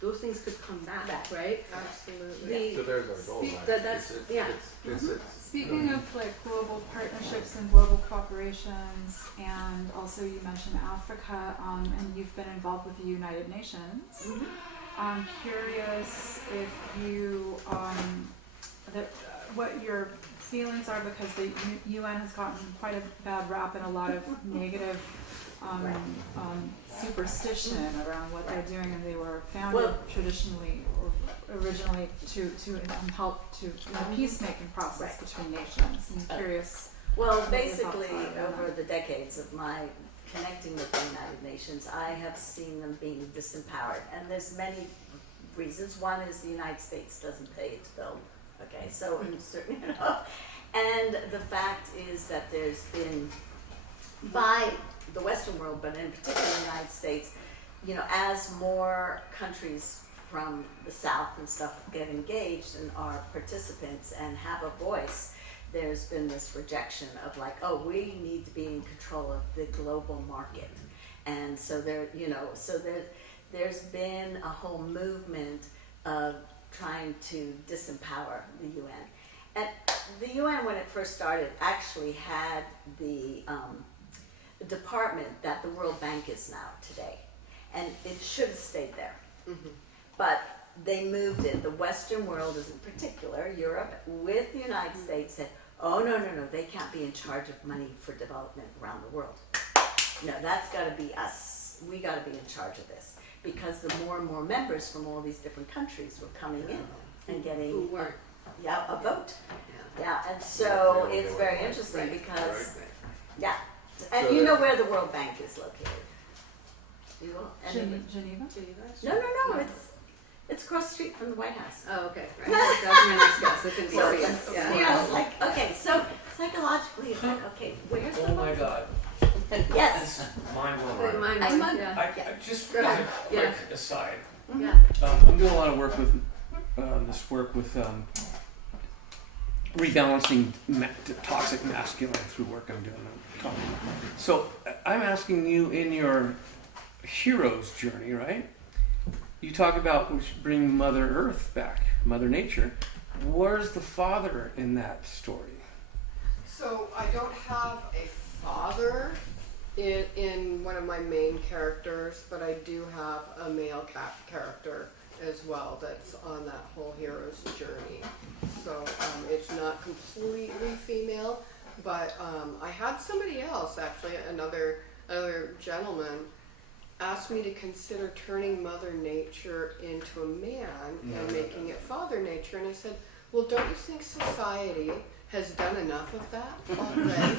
those things could come back, right? Absolutely. So there's our goal, right? That's, yeah. It's Speaking of like global partnerships and global cooperations, and also you mentioned Africa, and you've been involved with the United Nations. I'm curious if you, what your feelings are, because the UN has gotten quite a bad rap and a lot of negative superstition around what they're doing, and they were founded traditionally or originally to help to the peacemaking process between nations. I'm curious. Well, what your basically, thoughts are on over that. the decades of my connecting with the United Nations, I have seen them being disempowered, and there's many reasons. One is the United States doesn't pay its bill. Okay, so certainly, and the fact is that there's been, by the Western world, but in particular the United States, as more countries from the South and stuff get engaged and are participants and have a voice, there's been this rejection of like, oh, we need to be in control of the global market. And so there's been a whole movement of trying to disempower the UN. And the UN, when it first started, actually had the department that the World Bank is now today. And it should have stayed there. But they moved it. The Western world, is in particular, Europe, with the United States, said, oh, no, they can't be in charge of money for development around the world. no, that's got to be us. We got to be in charge of this because the more and more members from all these different countries were coming in and getting Who weren't. a vote. Yeah. Yeah, and so Yeah, it's they very were. interesting Right. because Right. yeah, and So you know that- where the World Bank is located. You will? Geneva? No, it's across the street from the White House. Oh, okay. Right. That was my next guess. It's in So DC. it's, Yeah. you know, it's like, okay, so psychologically it's like, okay, where's the Oh my vote? God, Yes. mind blowing. Like mine I'm was, on- yeah. I just Yeah. as a quick Yeah. aside, Yeah. I'm doing a lot of work with this work with rebalancing toxic masculine through work I'm doing. So I'm asking you in your hero's journey, right? You talk about we should bring Mother Earth back, Mother Nature. Where's the father in that story? So I don't have a father in one of my main characters, but I do have a male character as well that's on that whole hero's journey. So it's not completely female, but I had somebody else, actually, another gentleman, asked me to consider turning Mother Nature into a man and making it Father Nature, and I said, well, don't you think society has done enough of that already?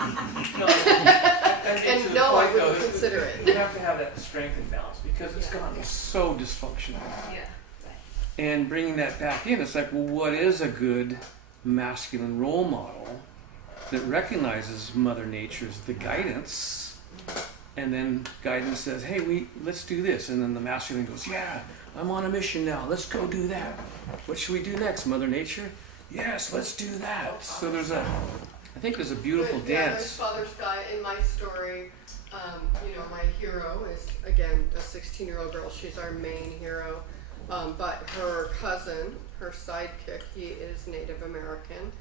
And no, I wouldn't consider it. You have to have that strength and balance because it's gone so dysfunctional. Yeah. And bringing that back in, it's like, well, what is a good masculine role model that recognizes Mother Nature's the guidance, and then guidance says, hey, let's do this, and then the masculine goes, yeah, I'm on a mission now, let's go do that. What should we do next, Mother Nature? Yes, let's do that. So I think there's a beautiful But, yeah, there's dance. Father's Guy in my story. My hero is, again, a 16-year-old girl. She's our main hero. But her cousin, her sidekick, he is Native American.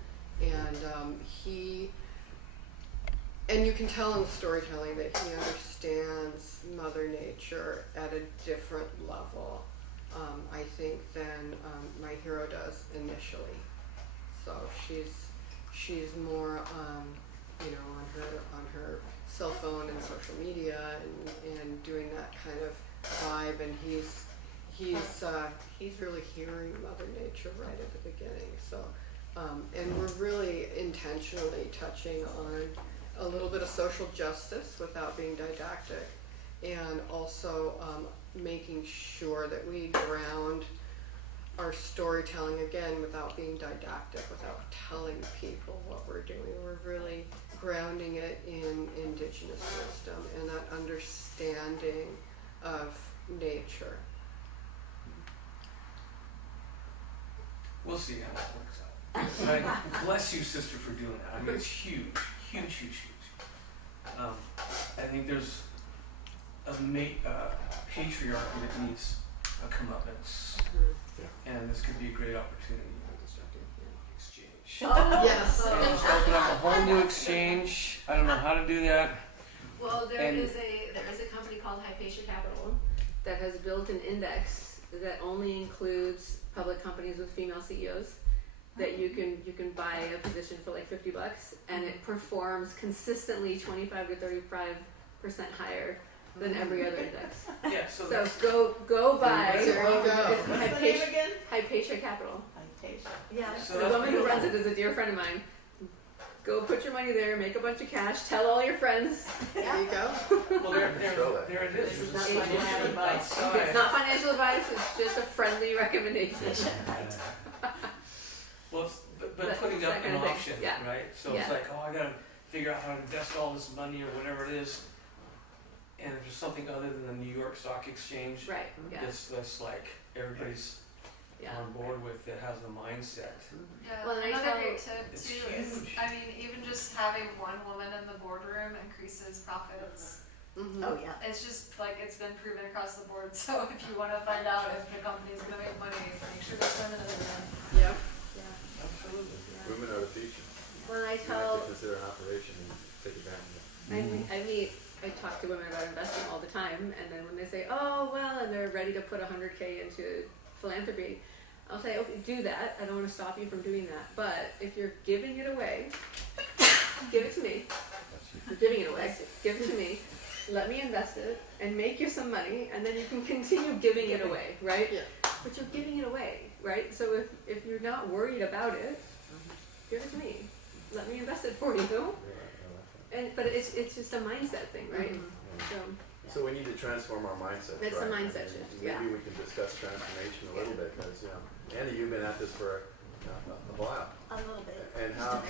And you can tell in the storytelling that he understands Mother Nature at a different level, I think, than my hero does initially. So she's more, on her cell phone and social media and doing that kind of vibe. And he's really hearing Mother Nature right at the beginning. So, and we're really intentionally touching on a little bit of social justice without being didactic, and also making sure that we ground our storytelling again without being didactic, without telling people what we're doing. We're really grounding it in indigenous wisdom and that understanding of nature. We'll see how that works out. But I bless you, sister, for doing that. I mean, it's huge, huge, huge, huge. I think there's a patriarchy that needs a comeuppance, and this could be a great opportunity. Exchange. Yes. Open up a whole new exchange. I don't know how to do that. Well, there And- is a company called Hypatia Capital that has built an index that only includes public companies with female CEOs. That you can buy a position for like $50, and it performs consistently 25 to 35% higher than every other index. Yeah, so So go buy. There you go. It's What's the name again? Hypatia Capital. Yeah. So The that's woman who beautiful. runs it is a dear friend of mine. Go put your money there, make a bunch of cash, tell all your friends. There you go. Well, there it is. This is There's not a financial solution advice. outside. It's not financial advice, it's just a friendly recommendation. Well, but That- putting that up kind an of thing. option, Yeah. right? So Yeah. it's like, oh, I gotta figure out how to invest all this money or whatever it is. And if there's something other than the New York Stock Exchange Right, yeah, that's like everybody's yeah. on board with that has the mindset. Yeah, Well, and I another tell- great tip It's too is, huge. I mean, even just having one woman in the boardroom increases profits. Mhm. Oh yeah. It's just like it's been proven across the board. So if you want to find out if the company's going to make money, make sure there's women in the room. Yep. Absolutely. Women are the future. When I You have tell, to consider an operation and take advantage of I talk to women about investing all the time, and then when they say, oh, well, and they're ready to put $100K into philanthropy, I'll say, okay, do that. I don't want to stop you from doing that. But if you're giving it away, give it to me. You're giving it away. Give it to me. let me invest it and make you some money, and then you can continue giving it away, right? Yeah. But you're giving it away, right? So if you're not worried about it, give it to me. Let me invest it for you. But it's just a mindset thing, right? So we need to transform our mindset. It's a right? mindset shift, Maybe yeah. we can discuss transformation a little bit, because Andy, you've been at this for a while. A little bit. And how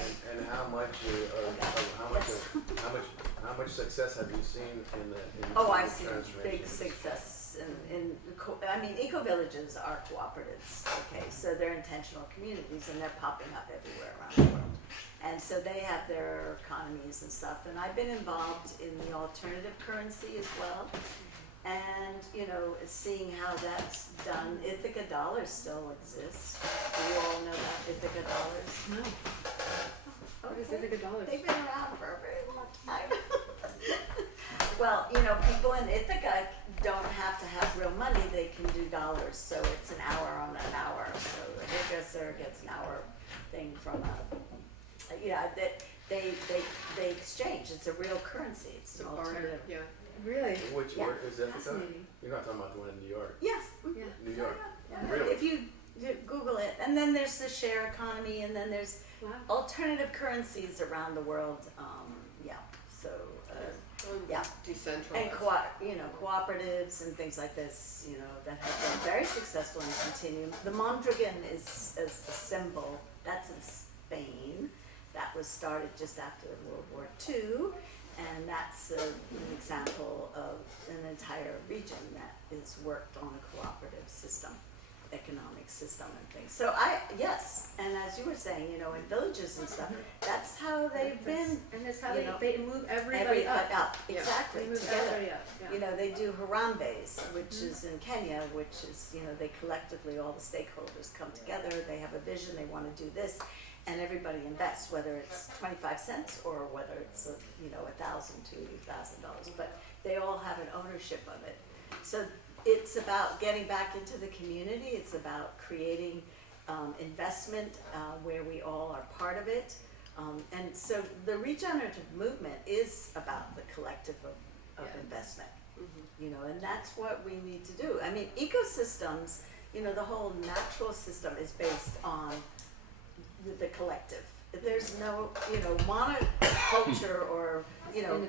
much success have you seen in the Oh, I've seen transformation? big success I mean, eco-villages are cooperatives, okay, so they're intentional communities and they're popping up everywhere around the world. And so they have their economies and stuff, and I've been involved in the alternative currency as well. And, seeing how that's done. Ithaca dollars still exist. Do you all know about Ithaca dollars? No. What is Ithaca dollars? They've been around for a very long time. Well, people in Ithaca don't have to have real money, they can do dollars, so it's an hour on an hour. So a hairdresser gets an hour thing from they exchange. It's a real currency. It's an alternative. Yeah. Really? Which Yeah. word is Ithaca? Fascinating. You're not talking about the one in New York. Yes. Yeah. New York. Yeah. Really? If you Google it, and then there's the share economy, and then there's Wow. alternative currencies around the world. So yeah. Decentralized. And cooperatives and things like this, that have been very successful and continue. The Mondragon is a symbol. That's in Spain. That was started just after World War II, and that's an example of an entire region that is worked on a cooperative system, economic system and things. So yes, and as you were saying, in villages and stuff, that's how they've been. And that's how you know, they move everybody up. Yeah. Exactly, They move together. everybody up. Yeah. They do Harambes, which is in Kenya, which is, they collectively, all the stakeholders come together, they have a vision, they want to do this, and everybody invests, whether it's 25 cents or whether it's, $1,000 to $2,000, but they all have an ownership of it. So it's about getting back into the community, it's about creating investment where we all are part of it. And so the regenerative movement is about the collective of investment, and that's what we need to do. I mean, ecosystems, the whole natural system is based on the collective. There's no, monoculture or,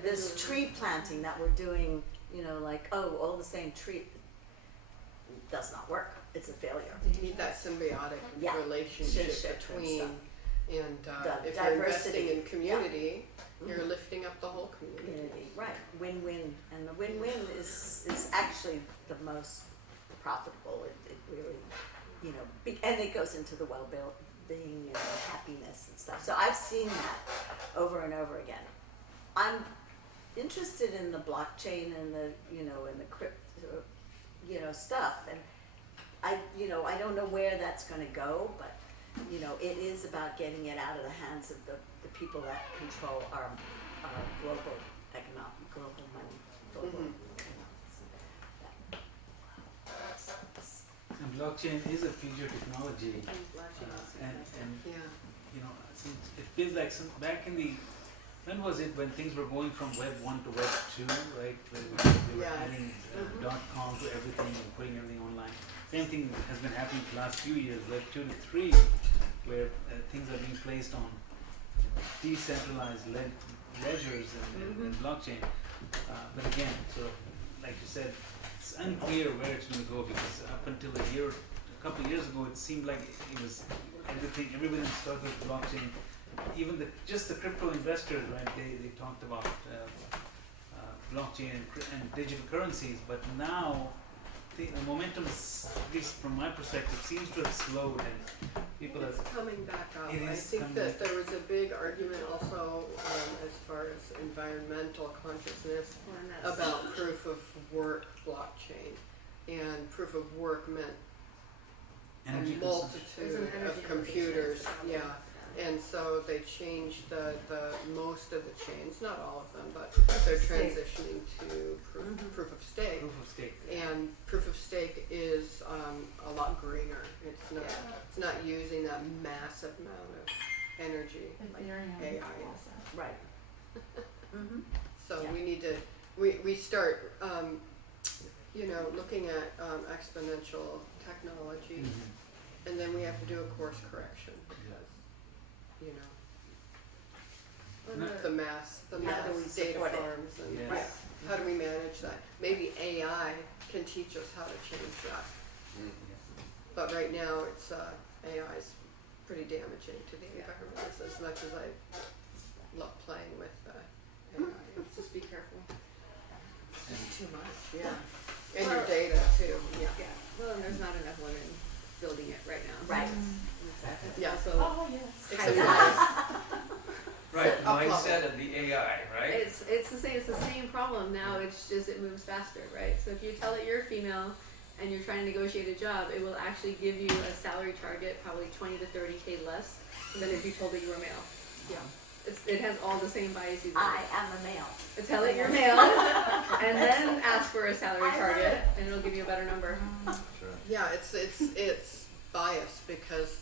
this tree planting that we're doing, all the same tree, does not work. It's a failure. You need that symbiotic Yeah. relationship Relationship and between, and The if you're investing diversity. in community, you're Mhm. lifting up the whole community. Community, right, win-win, and the win-win is actually the most profitable. It really, and it goes into the well-being and happiness and stuff. So I've seen that over and over again. I'm interested in the blockchain and the, and the crypto, stuff, and I don't know where that's gonna go, but, it is about getting it out of the hands of the people that control our global money, global Mhm. And blockchain is a future technology, and Yeah. since it feels like back in the, when was it when things were going from Web 1 to Web 2, right? When they were Yeah. adding .com to everything and putting everything online. Same thing has been happening for the last few years, Web 2 to 3, where things are being placed on decentralized ledgers and blockchain. But again, sort of like you said, it's unclear where it's going to go, because up until a couple of years ago, it seemed like it was everybody started with blockchain. Even just the crypto investors, right? They talked about blockchain and digital currencies, but now the momentum, at least from my perspective, seems to have slowed, and people It's are. coming back up. It I is think coming that back. there was a big argument also as far as environmental consciousness about proof of work blockchain. And proof of work meant Energy a consumption. multitude There's an energy of computers, consumption. yeah. And so they changed the most of the chains, not all of them, but they're Stake. transitioning to proof of stake. Proof of stake. And proof of stake is a lot greener. It's not using that massive amount of energy like Ethereum AI. also. Right. So Yeah. we need to we start, looking at exponential technology, and then we have to do a course correction because, the mass How do we data support it? farms and Yes. how do we manage that? Maybe AI can teach us how to change that. But right now, it's AI is pretty damaging to the environment. As much as I love playing with AI, Just be careful. Too much. yeah, and your data too. Yeah, Well, and there's not enough women building it right now. Right. Exactly. Yeah. So Oh, yes. it's highly- Right, the up level. mindset of the AI, right? It's the same. It's the same problem now. It's just it moves faster, right? So if you tell it you're female and you're trying to negotiate a job, it will actually give you a salary target probably 20 to 30K less than if you told it you were male. Yeah. It has all the same biases. I am a male. Tell it you're male, and then ask for a salary target, and it'll give you a better number. Sure. Yeah, it's biased because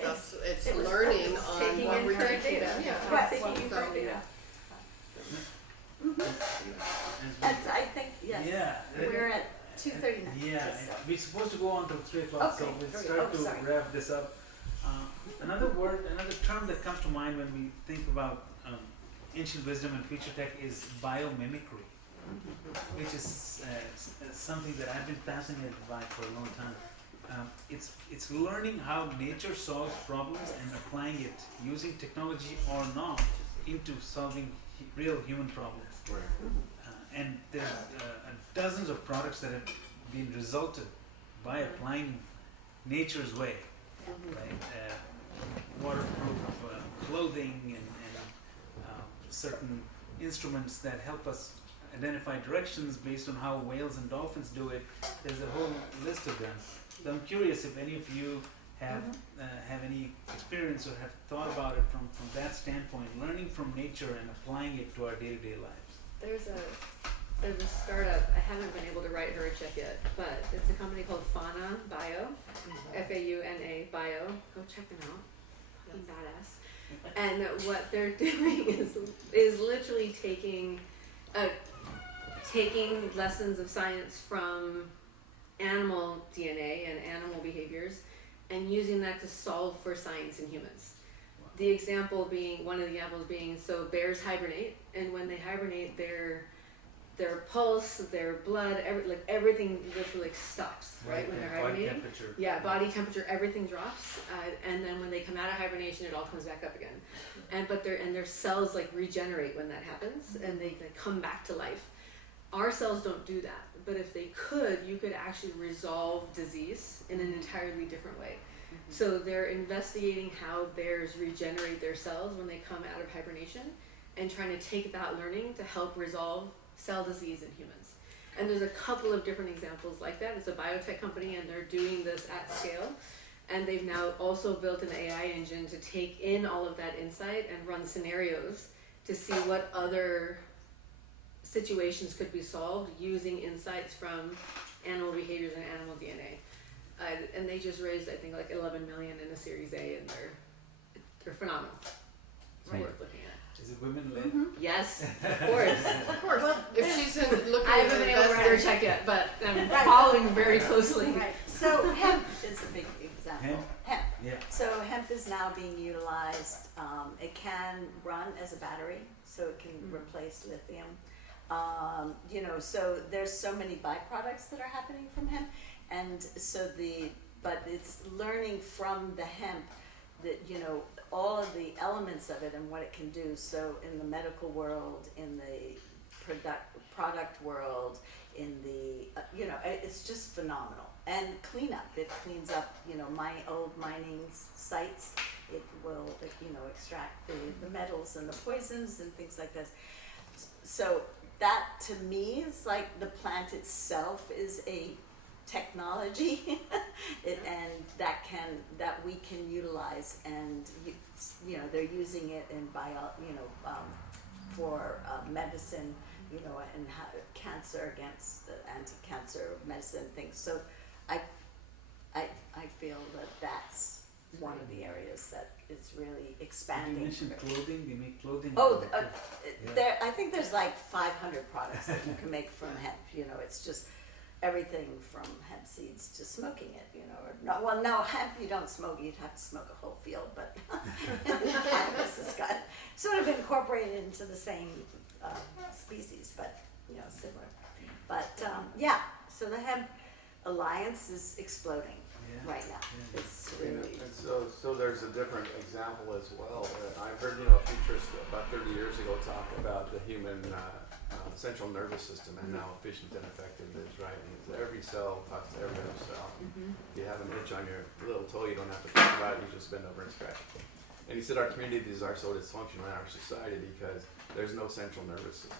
it's it was learning purpose, on Taking what in we're current teaching data. them. Yeah, Right. Taking in So, current data. And I think, yes, Yeah. we're at 2:39. Yeah, we're supposed to go on till 3 o'clock, so Okay. we'll Oh, start to sorry. wrap this up. Another term that comes to mind when we think about ancient wisdom and future tech is biomimicry, which is something that I've been fascinated by for a long time. It's learning how nature solves problems and applying it using technology or not into solving real human problems. And there are dozens of products that have been resulted by applying nature's way, right? Waterproof clothing and certain instruments that help us identify directions based on how whales and dolphins do it. There's a whole list of them. So I'm curious if any of you have any experience or have thought about it from that standpoint, learning from nature and applying it to our day-to-day lives. There's a startup. I haven't been able to write her a check yet, but it's a company called Fauna Bio, Fauna Bio. Go check them out. Fucking badass. And what they're doing is literally taking lessons of science from animal DNA and animal behaviors and using that to solve for science in humans. One of the examples being, so bears hibernate, and when they hibernate, their pulse, their blood, everything literally stops, right? When they're hibernating. Body temperature. Yeah, body temperature, everything drops, and then when they come out of hibernation, it all comes back up again. And their cells regenerate when that happens, and they come back to life. Our cells don't do that, but if they could, you could actually resolve disease in an entirely different way. So they're investigating how bears regenerate their cells when they come out of hibernation, and trying to take that learning to help resolve cell disease in humans. And there's a couple of different examples like that. It's a biotech company, and they're doing this at scale. And they've now also built an AI engine to take in all of that insight and run scenarios to see what other situations could be solved using insights from animal behaviors and animal DNA. And they just raised, I think, 11 million in a Series A, and they're phenomenal. It's Right. worth looking at. Is it women-led? Yes, of course. Of course, if she's looking I at haven't been able to write her a check yet, but I'm following very closely. Right. So hemp is a big example. Hemp? Hemp. Yeah. So hemp is now being utilized. It can run as a battery, so it can replace lithium. So there's so many byproducts that are happening from hemp, and so but it's learning from the hemp that all of the elements of it and what it can do. So in the medical world, in the product world, in the it's just phenomenal. And cleanup. It cleans up my old mining sites. It will extract the metals and the poisons and things like this. So that to me is the plant itself is a technology and that we can utilize, and they're using it in for medicine, and cancer, against the anti-cancer medicine things. So I feel that's one of the areas that is really You expanding. mentioned clothing. They make clothing. Oh, out of there. I think there's like 500 products that you can make from hemp. You know, it's just everything from hemp seeds to smoking it. You know, or not. Well, no, hemp you don't smoke. You'd have to smoke a whole field, but cannabis has got sort of incorporated into the same species, but you know, similar. But yeah, so the hemp alliance is exploding right now. It's really. And so there's a different example as well. I've heard, you know, a futurist about 30 years ago talk about the human central nervous system and how efficient and effective it is, right? And every cell talks to every other cell. If you have an itch on your little toe, you don't have to think about it, you just bend over and scratch it. And he said our communities are so dysfunctional in our society because there's no central nervous system.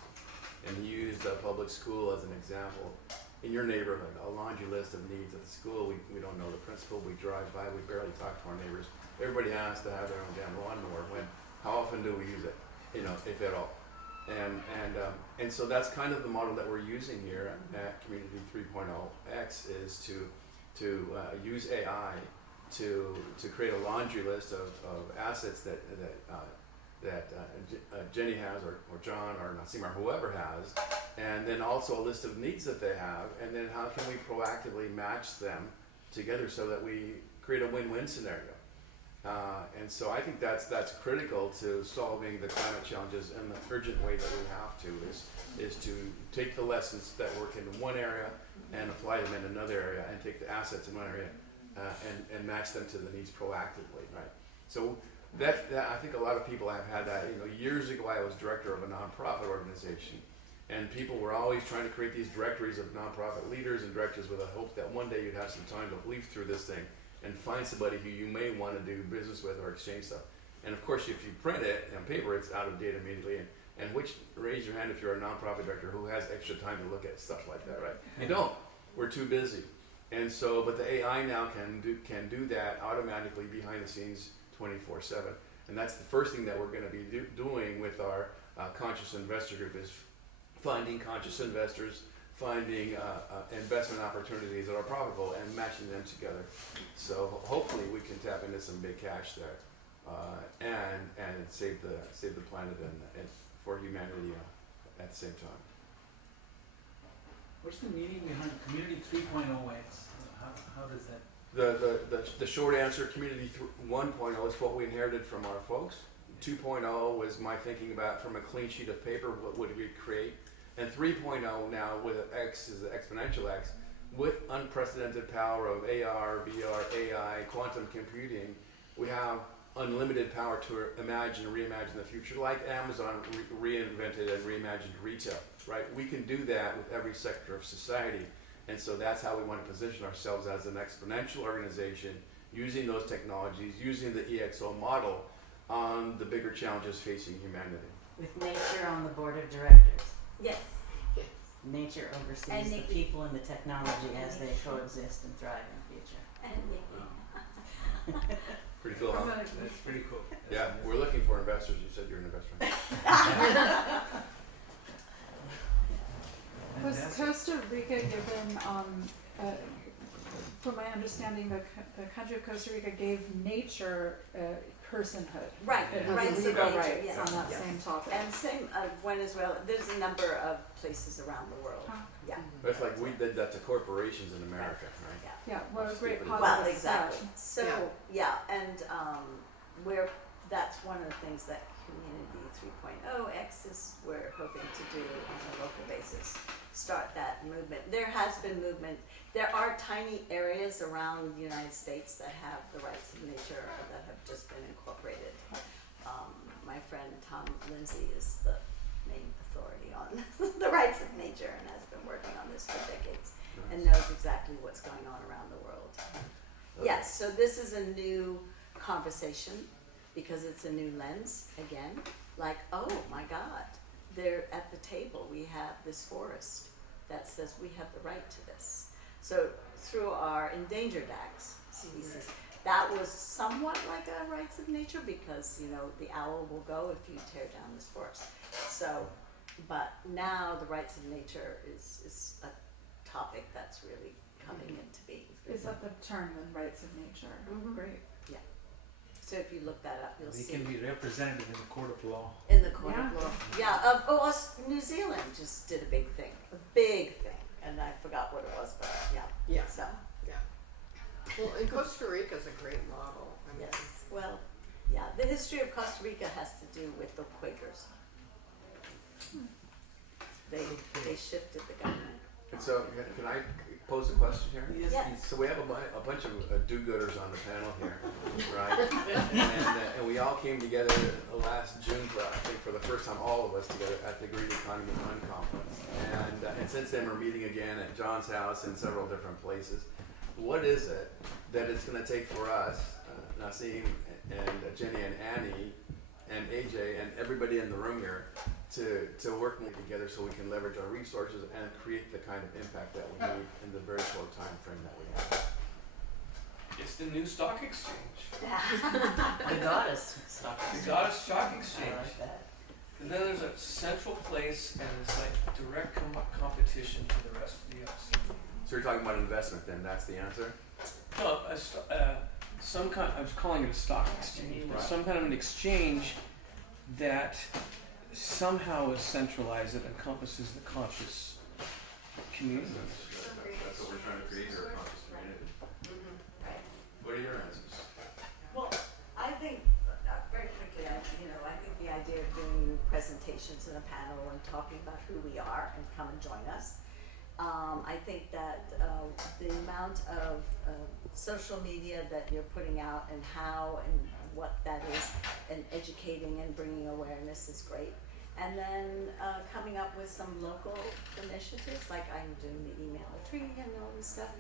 And he used a public school as an example. In your neighborhood, a laundry list of needs at the school, we don't know the principal, we drive by, we barely talk to our neighbors. Everybody has to have their own damn lawnmower. How often do we use it? You know, if at all. And so that's kind of the model that we're using here at Community 3.0X is to use AI to create a laundry list of assets that Jenny has or John or Nassim or whoever has, and then also a list of needs that they have, and then how can we proactively match them together so that we create a win-win scenario. And so I think that's critical to solving the climate challenges, and the urgent way that we have to is to take the lessons that work in one area and apply them in another area, and take the assets in one area and match them to the needs proactively, right? So that I think a lot of people have had that. You know, years ago I was director of a nonprofit organization, and people were always trying to create these directories of nonprofit leaders and directors with a hope that one day you'd have some time to leaf through this thing and find somebody who you may want to do business with or exchange stuff. And of course, if you print it on paper, it's out of date immediately. And raise your hand if you're a nonprofit director who has extra time to look at stuff like that, right? You don't. We're too busy. And so, but the AI now can do that automatically behind the scenes 24/7. And that's the first thing that we're going to be doing with our conscious investor group is finding conscious investors, finding investment opportunities that are profitable and matching them together. So hopefully we can tap into some big cash there and save the planet and for humanity at the same time. What's the meaning behind Community 3.0X? How does that? The short answer, Community 1.0 is what we inherited from our folks. 2.0 was my thinking about from a clean sheet of paper, what would we create? And 3.0 now with X is the exponential X, with unprecedented power of AR, VR, AI, quantum computing, we have unlimited power to imagine, reimagine the future, like Amazon reinvented and reimagined retail, right? We can do that with every sector of society. And so that's how we want to position ourselves as an exponential organization, using those technologies, using the EXO model on the bigger challenges facing humanity. With nature on the board of directors. Yes. Nature oversees And the Niki. people and the technology as they coexist and thrive in the future. And Niki. Pretty cool, huh? That's pretty cool. Yeah, we're looking for investors. You said you're an investor. Was Fantastic. Costa Rica given, from my understanding, the country of Costa Rica gave nature personhood. Right, It has rights of legal nature, rights yes. on that Yes. same topic. And same Venezuela. There's a number of places around the world. Huh. Yeah. But it's like we did that to corporations in America, right? Yeah. Yeah, what a great Stupid. positive Well, exactly. step. So and that's one of the things that Community 3.0X is we're hoping to do on a local basis. Start that movement. There has been movement. There are tiny areas around the United States that have the rights of nature that have just been incorporated. My friend Tom Lindsay is the main authority on the rights of nature and has been working on this for decades and knows exactly what's going on around the world. Yes, so this is a new conversation because it's a new lens again. Like, oh my God, they're at the table. We have this forest that says we have the right to this. So through our endangered acts species, that was somewhat like a rights of nature because, you know, the owl will go if you tear down this forest. So, but now the rights of nature is a topic that's really coming into being. Is that the term, the rights of nature? Mhm. Great. Yeah. So if you look that up, you'll They see. can be representative in the court of law. In the court Yeah. of law. Yeah, New Zealand just did a big thing. And I forgot what it was, but yeah. Yeah. So, Well, and Costa Rica is a great model. I mean, yes. Well, yeah, the history of Costa Rica has to do with the Quakers. They shifted the government. And so, can I pose a question here? Yes. So we have a bunch of do-gooders on the panel here, right? and we all came together last June, for the first time, all of us together at the Green Economy Fund Conference. And since then, we're meeting again at John's house in several different places. What is it that it's going to take for us, Nasim and Jenni and Annie and AJ and everybody in the room here, to work together so we can leverage our resources and create the kind of impact that we need in the very short time frame that we have? It's the new stock exchange. The goddess stock The exchange. goddess stock I exchange. like that. And then there's a central place, and it's like direct competition to the rest of the LC. So you're talking about investment then, that's the answer? No, some kind. I was calling it a stock exchange, but Right. some kind of an exchange that somehow is centralized that encompasses the conscious community. That's what we're trying to create here, a conscious community. What are your answers? Well, I think, very quickly, I think the idea of doing presentations in a panel and talking about who we are and come and join us. I think that the amount of social media that you're putting out and how and what that is, and educating and bringing awareness is great. And then coming up with some local initiatives, like I'm doing the email tree and all this stuff,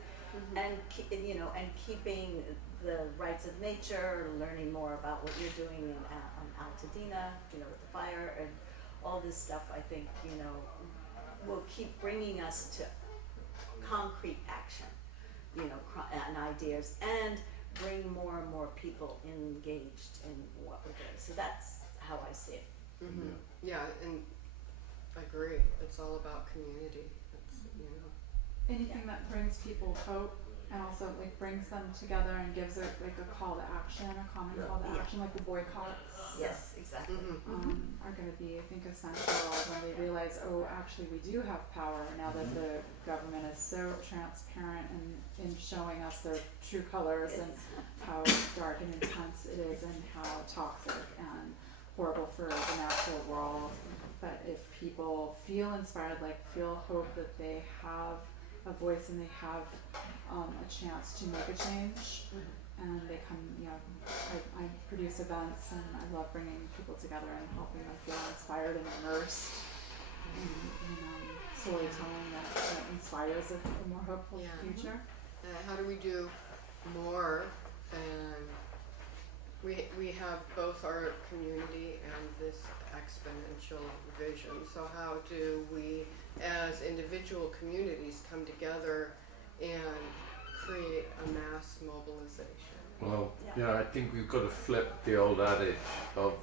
and keeping the rights of nature, learning more about what you're doing in Altadena, with the fire and all this stuff. I think will keep bringing us to concrete action, and ideas, and bring more and more people engaged in what we're doing. So that's how I see it. Yeah, and I agree. It's all about community. Anything that brings people hope and also like brings them together and gives it like a call to action, a common call to action, like the boycotts. Yes, exactly. Are going to be, I think, essential when they realize, oh, actually, we do have power now that the government is so transparent in showing us their true colors and how dark and intense it is and how toxic and horrible for the natural world. But if people feel inspired, feel hope that they have a voice and they have a chance to make a change, and they come, I produce events and I love bringing people together and helping them feel inspired and immersed in storytelling that inspires a more hopeful future. How do we do more than we have both our community and this exponential vision? So how do we, as individual communities, come together and create a mass mobilization? Well, yeah, I think we've got to flip the old adage of,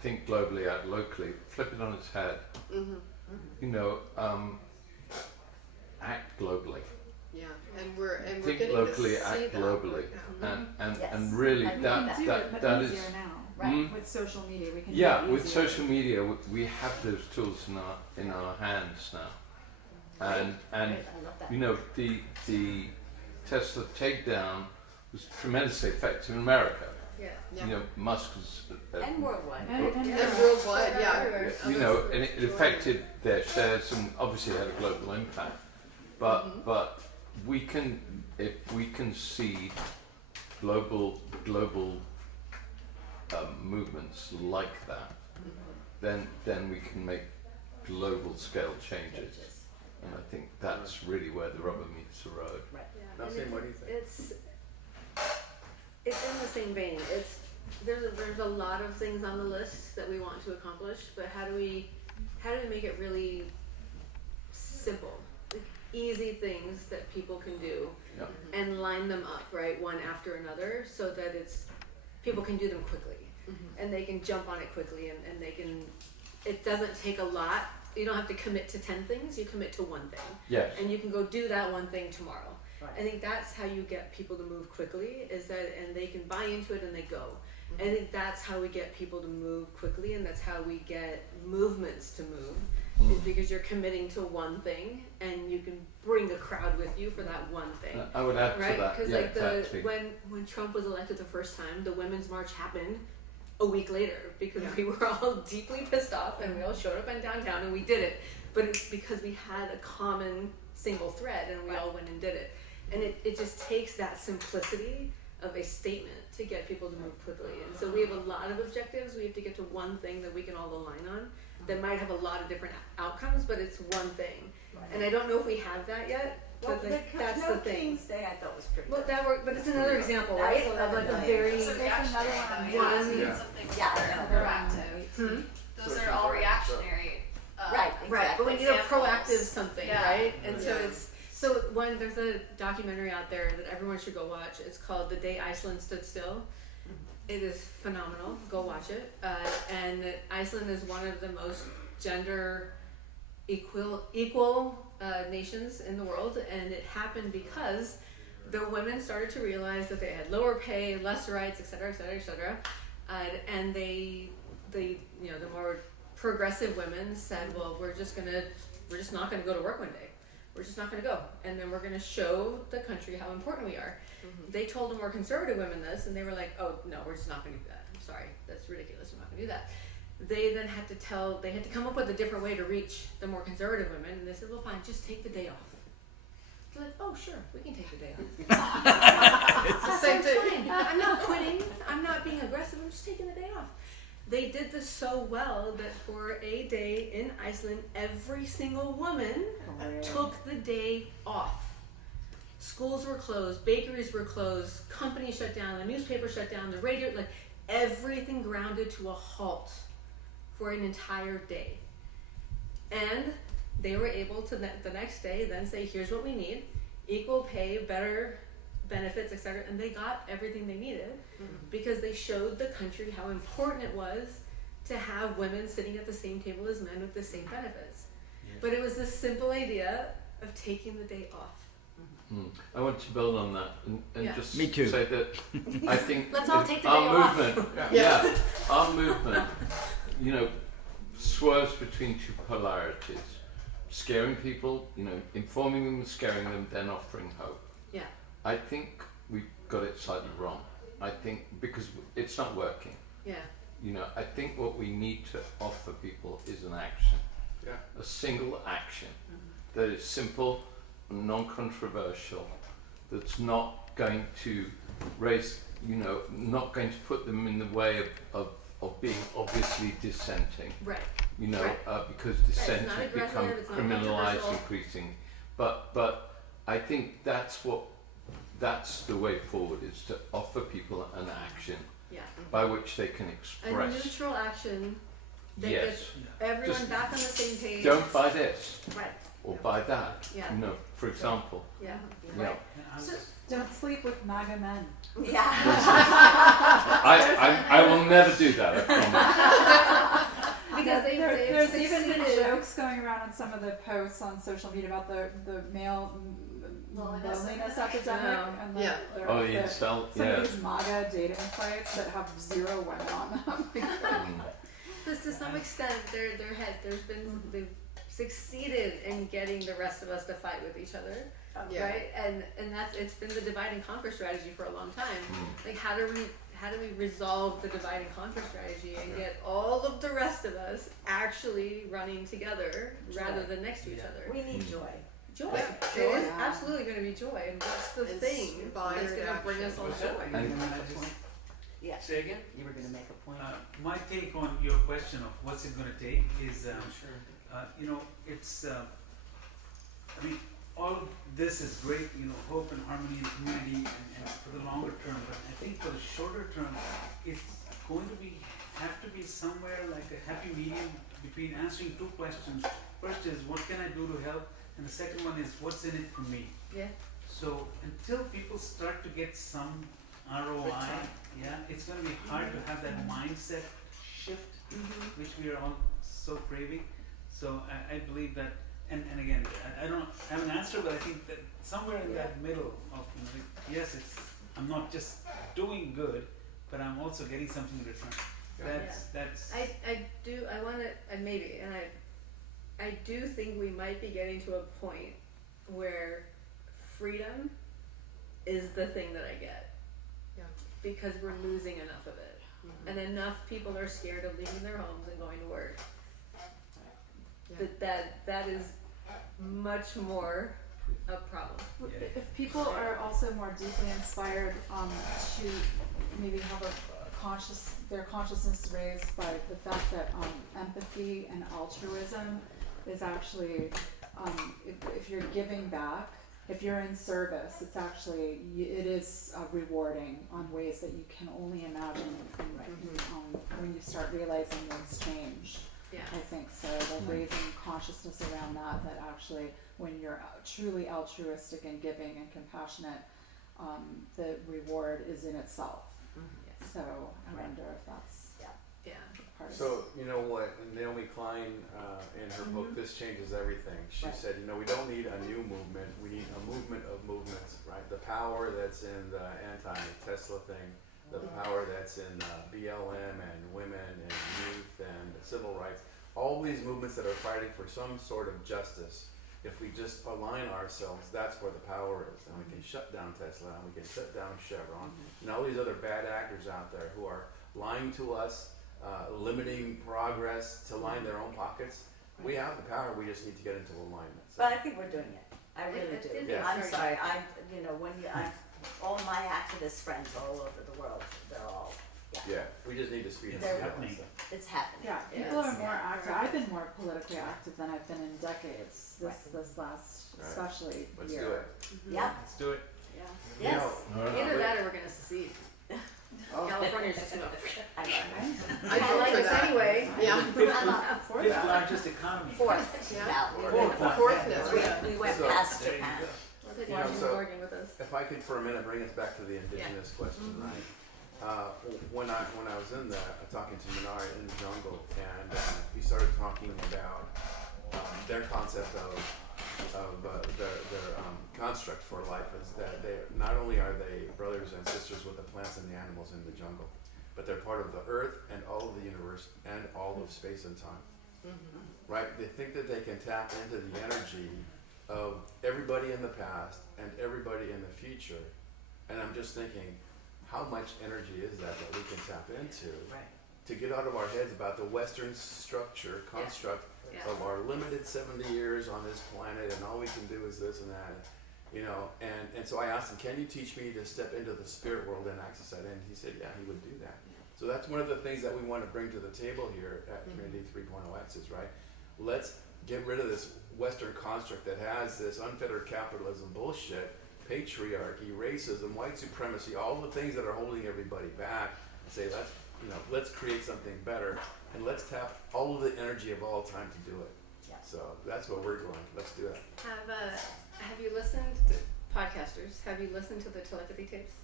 think globally, act locally. Flip it on its head. Act globally. Yeah, and we're Think getting locally, to see act that globally, right now. and really And that we can do it, but that is. easier now, with social media. We can Yeah, do it with easier. social media, we have those tools in our hands now, and I love that. the Tesla takedown was tremendously effective in America. Yeah. Musk was And worldwide. And And worldwide, yeah. and it affected their shares and obviously had a global impact. But we can, if we can see global movements like that, then we can make global scale changes. And I think that's really where the rubber meets the road. Right. Yeah, and Nasim, what do you think? It's in the same vein. There's a lot of things on the list that we want to accomplish, but how do we make it really simple? Like easy things that people can do, and line them up, right, one after another, so that people can do them quickly, and they can jump on it quickly, and they can. It doesn't take a lot. You don't have to commit to 10 things. You commit to one thing, Yes. and you can go do that one thing tomorrow. Right. I think that's how you get people to move quickly, is that, and they can buy into it and they go. I think that's how we get people to move quickly, and that's how we get movements to move, is because you're committing to one thing and you can bring a crowd with you for that one thing. I would add Right? to that. Because Yeah, like exactly. when Trump was elected the first time, the Women's March happened a week later because we were all deeply pissed off and we all showed up in downtown and we did it. But it's because we had a common single thread and we all went and did it. And it just takes that simplicity of a statement to get people to move quickly. And so we have a lot of objectives. We have to get to one thing that we can all align on that might have a lot of different outcomes, but it's one thing. And I don't know if we have that yet, Well, but like, that's no the thing. King's Day I thought was pretty Well, good. that worked, but it's another example, That's right? what Of like a I'm very So there's another one. One- Yeah. Something Yeah, proactive. Those are all reactionary. Right, Right, but we need a examples. proactive something, Yeah. right? And so there's a documentary out there that everyone should go watch. It's called The Day Iceland Stood Still. It is phenomenal. Go watch it. And Iceland is one of the most gender equal nations in the world, and it happened because the women started to realize that they had lower pay, less rights, et cetera, et cetera, et cetera. And they, the more progressive women said, well, we're just not gonna go to work one day. We're just not gonna go. And then we're gonna show the country how important we are. They told the more conservative women this, and they were like, oh, no, we're just not gonna do that. I'm sorry, that's ridiculous, we're not gonna do that. They then had to come up with a different way to reach the more conservative women, and they said, well, fine, just take the day off. They're like, oh, sure, we can take the day off. It's the same thing. I'm not quitting. I'm not being aggressive. I'm just taking the day off. They did this so well that for a day in Iceland, every single woman took the day off. Schools were closed, bakeries were closed, companies shut down, the newspaper shut down, the radio, like everything grounded to a halt for an entire day. And they were able to the next day then say, here's what we need, equal pay, better benefits, etc. And they got everything they needed because they showed the country how important it was to have women sitting at the same table as men with the same benefits. But it was this simple idea of taking the day off. I want to build on that and Yeah. just Me too. say that I think Let's all that take the our day off. movement, our movement, swerves between two polarities: scaring people, informing them, scaring them, then offering hope. Yeah. I think we've got it slightly wrong. I think because it's not working. Yeah. I think what we need to offer people is an action, a single action that is simple, non-controversial, that's not going to raise, not going to put them in the way of being obviously dissenting, Right. because It's dissent not has aggressive, become it's not criminalized controversial. increasingly. But I think that's the way forward, is to offer people an action Yeah. by which they can A express. neutral action that Yes. gets everyone Just back on the same page. Don't buy this Right. or buy that. Yeah. For example. Yeah. Yeah. Don't sleep with MAGA men. Yeah. I will never do that, I promise. Because There's even been succeeded. jokes going around on some of the posts on social media about the male loneliness epidemic and Yeah. Oh, the incel, some yeah. of these MAGA dating sites that have 0 women on them. Because to some extent, they've succeeded in getting the rest of us to fight with each other, right? And it's been the divide and conquer strategy for a long time. Like, how do we resolve the divide and conquer strategy and get all of the rest of us actually running together rather than next to each other? We need joy. Joy. Yeah. It is Joy. absolutely going to be joy, and that's the thing Inspired that's going to bring us all joy. Yeah. Say again? You were gonna make a point. My take on your question of what's it going to take is, it's, all of this is great, hope and harmony and community and for the longer term, but I think for the shorter term, it's going to have to be somewhere like a happy medium between answering two questions. First is, what can I do to help? And the second one is, what's in it for me? Yeah. So until people start to get some ROI, it's going to be hard to have that mindset shift, which we are all so craving. So I believe that, and again, I haven't answered answer, but I think that somewhere in that middle of, yes, I'm not just doing good, but I'm also getting something in return. That's. I do think we might be getting to a point where freedom is the thing that I get. Yeah. Because we're losing enough of it. And enough people are scared of leaving their homes and going to work. Yeah. That is much more a problem. Yeah. If people are also more deeply inspired to maybe have their consciousness raised by the fact that empathy and altruism is actually, if you're giving back, if you're in service, it's actually, it is rewarding on ways that you can only imagine when you start realizing things change. Yeah. I think so, like raising consciousness around that actually when you're truly altruistic and giving and compassionate, the reward is in itself. So I wonder if that's part of it. So, you know what, Naomi Klein, in her book, This Changes Everything, she said, we don't need a new movement, we need a movement of movements, right? The power that's in the anti-Tesla thing, the power that's in BLM and women and youth and civil rights, all these movements that are fighting for some sort of justice, if we just align ourselves, that's where the power is. And we can shut down Tesla, and we can shut down Chevron, and all these other bad actors out there who are lying to us, limiting progress to line their own pockets. We have the power, we just need to get into alignment. So. But I think we're doing it. I really do. Yeah. I'm sorry. All my activist friends all over the world, they're all, Yeah, we just need to speed it They're up. happening. it's happening. Yeah, people are more active. I've been more politically active than I've been in decades. This last, especially Let's year. do it. Yeah. Let's do it. Yes. Either that or we're gonna secede. California's just gonna. I know. I don't like us anyway. Yeah. Fifth largest economy. Fourth. Yeah. Now, Fourth. we went So- past There you Japan. go. So- Working with us. If I could for a minute bring us back to the indigenous question, right? When I was in there talking to Minari in the jungle, and we started talking about their concept of their construct for life is that they not only are they brothers and sisters with the plants and the animals in the jungle, but they're part of the earth and all of the universe and all of space and time. Right? They think that they can tap into the energy of everybody in the past and everybody in the future. And I'm just thinking, how much energy is that we can tap into to get out of our heads about the Western construct of our limited 70 years on this planet, and all we can do is this and that. And so I asked him, can you teach me to step into the spirit world and access that? And he said, yeah, he would do that. So that's one of the things that we want to bring to the table here at Community 3.0X is, right? Let's get rid of this Western construct that has this unfettered capitalism bullshit, patriarchy, racism, white supremacy, all the things that are holding everybody back, and say, let's create something better, and let's tap all of the energy of all time to do it. Yeah. So that's what we're doing. Let's do it. Have you listened to podcasters? Have you listened to the telepathy tapes?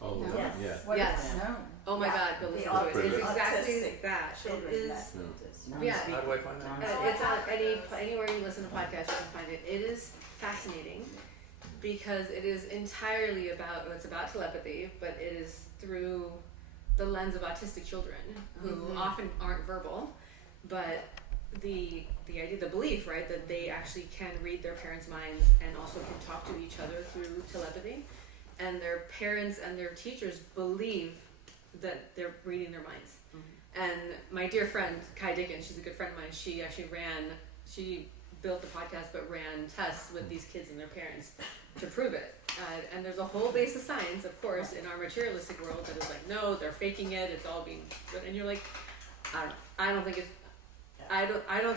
Oh, Yes. yeah. What Yes. is known? Oh my God, go listen to it. It's exactly autistic that. children It is. that Yeah. How do I find that? It's on anywhere you listen to podcasts, you can find it. It is fascinating because it is entirely about, it's about telepathy, but it is through the lens of autistic children who often aren't verbal, but the idea, the belief, right, that they actually can read their parents' minds and also can talk to each other through telepathy, and their parents and their teachers believe that they're reading their minds. And my dear friend Kai Dickens, she's a good friend of mine, she actually built the podcast but ran tests with these kids and their parents to prove it. And there's a whole base of science, of course, in our materialistic world that is like, no, they're faking it, it's all being, and you're like, I don't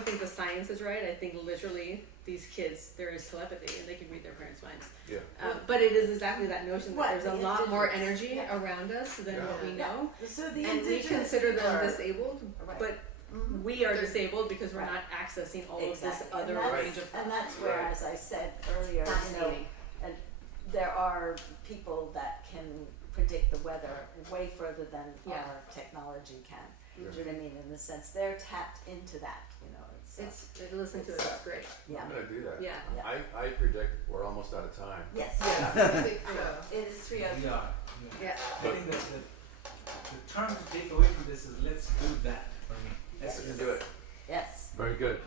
think the science is right. I think literally these kids, there is telepathy and they can read their parents' minds. Yeah. But it is exactly that notion that What, there's a the lot more indigenous- energy around us than what we know. So the And we indigenous consider them are- disabled, Right. but we are disabled because we're not accessing all of this Exactly. other And that's- range of. And that's where, Right. as I said earlier, Fascinating. and there are people that can predict the weather way further than Yeah. our technology can. Do you know what I mean? In the sense they're tapped into that, Listening to it, it's great. Yeah. I'm gonna do that. Yeah. I predict we're almost out of time. Yes. I think so. It is 3:02. We are. Yeah. I think that the term to take away from this is let's do that. Let's do it. Yes. Very good.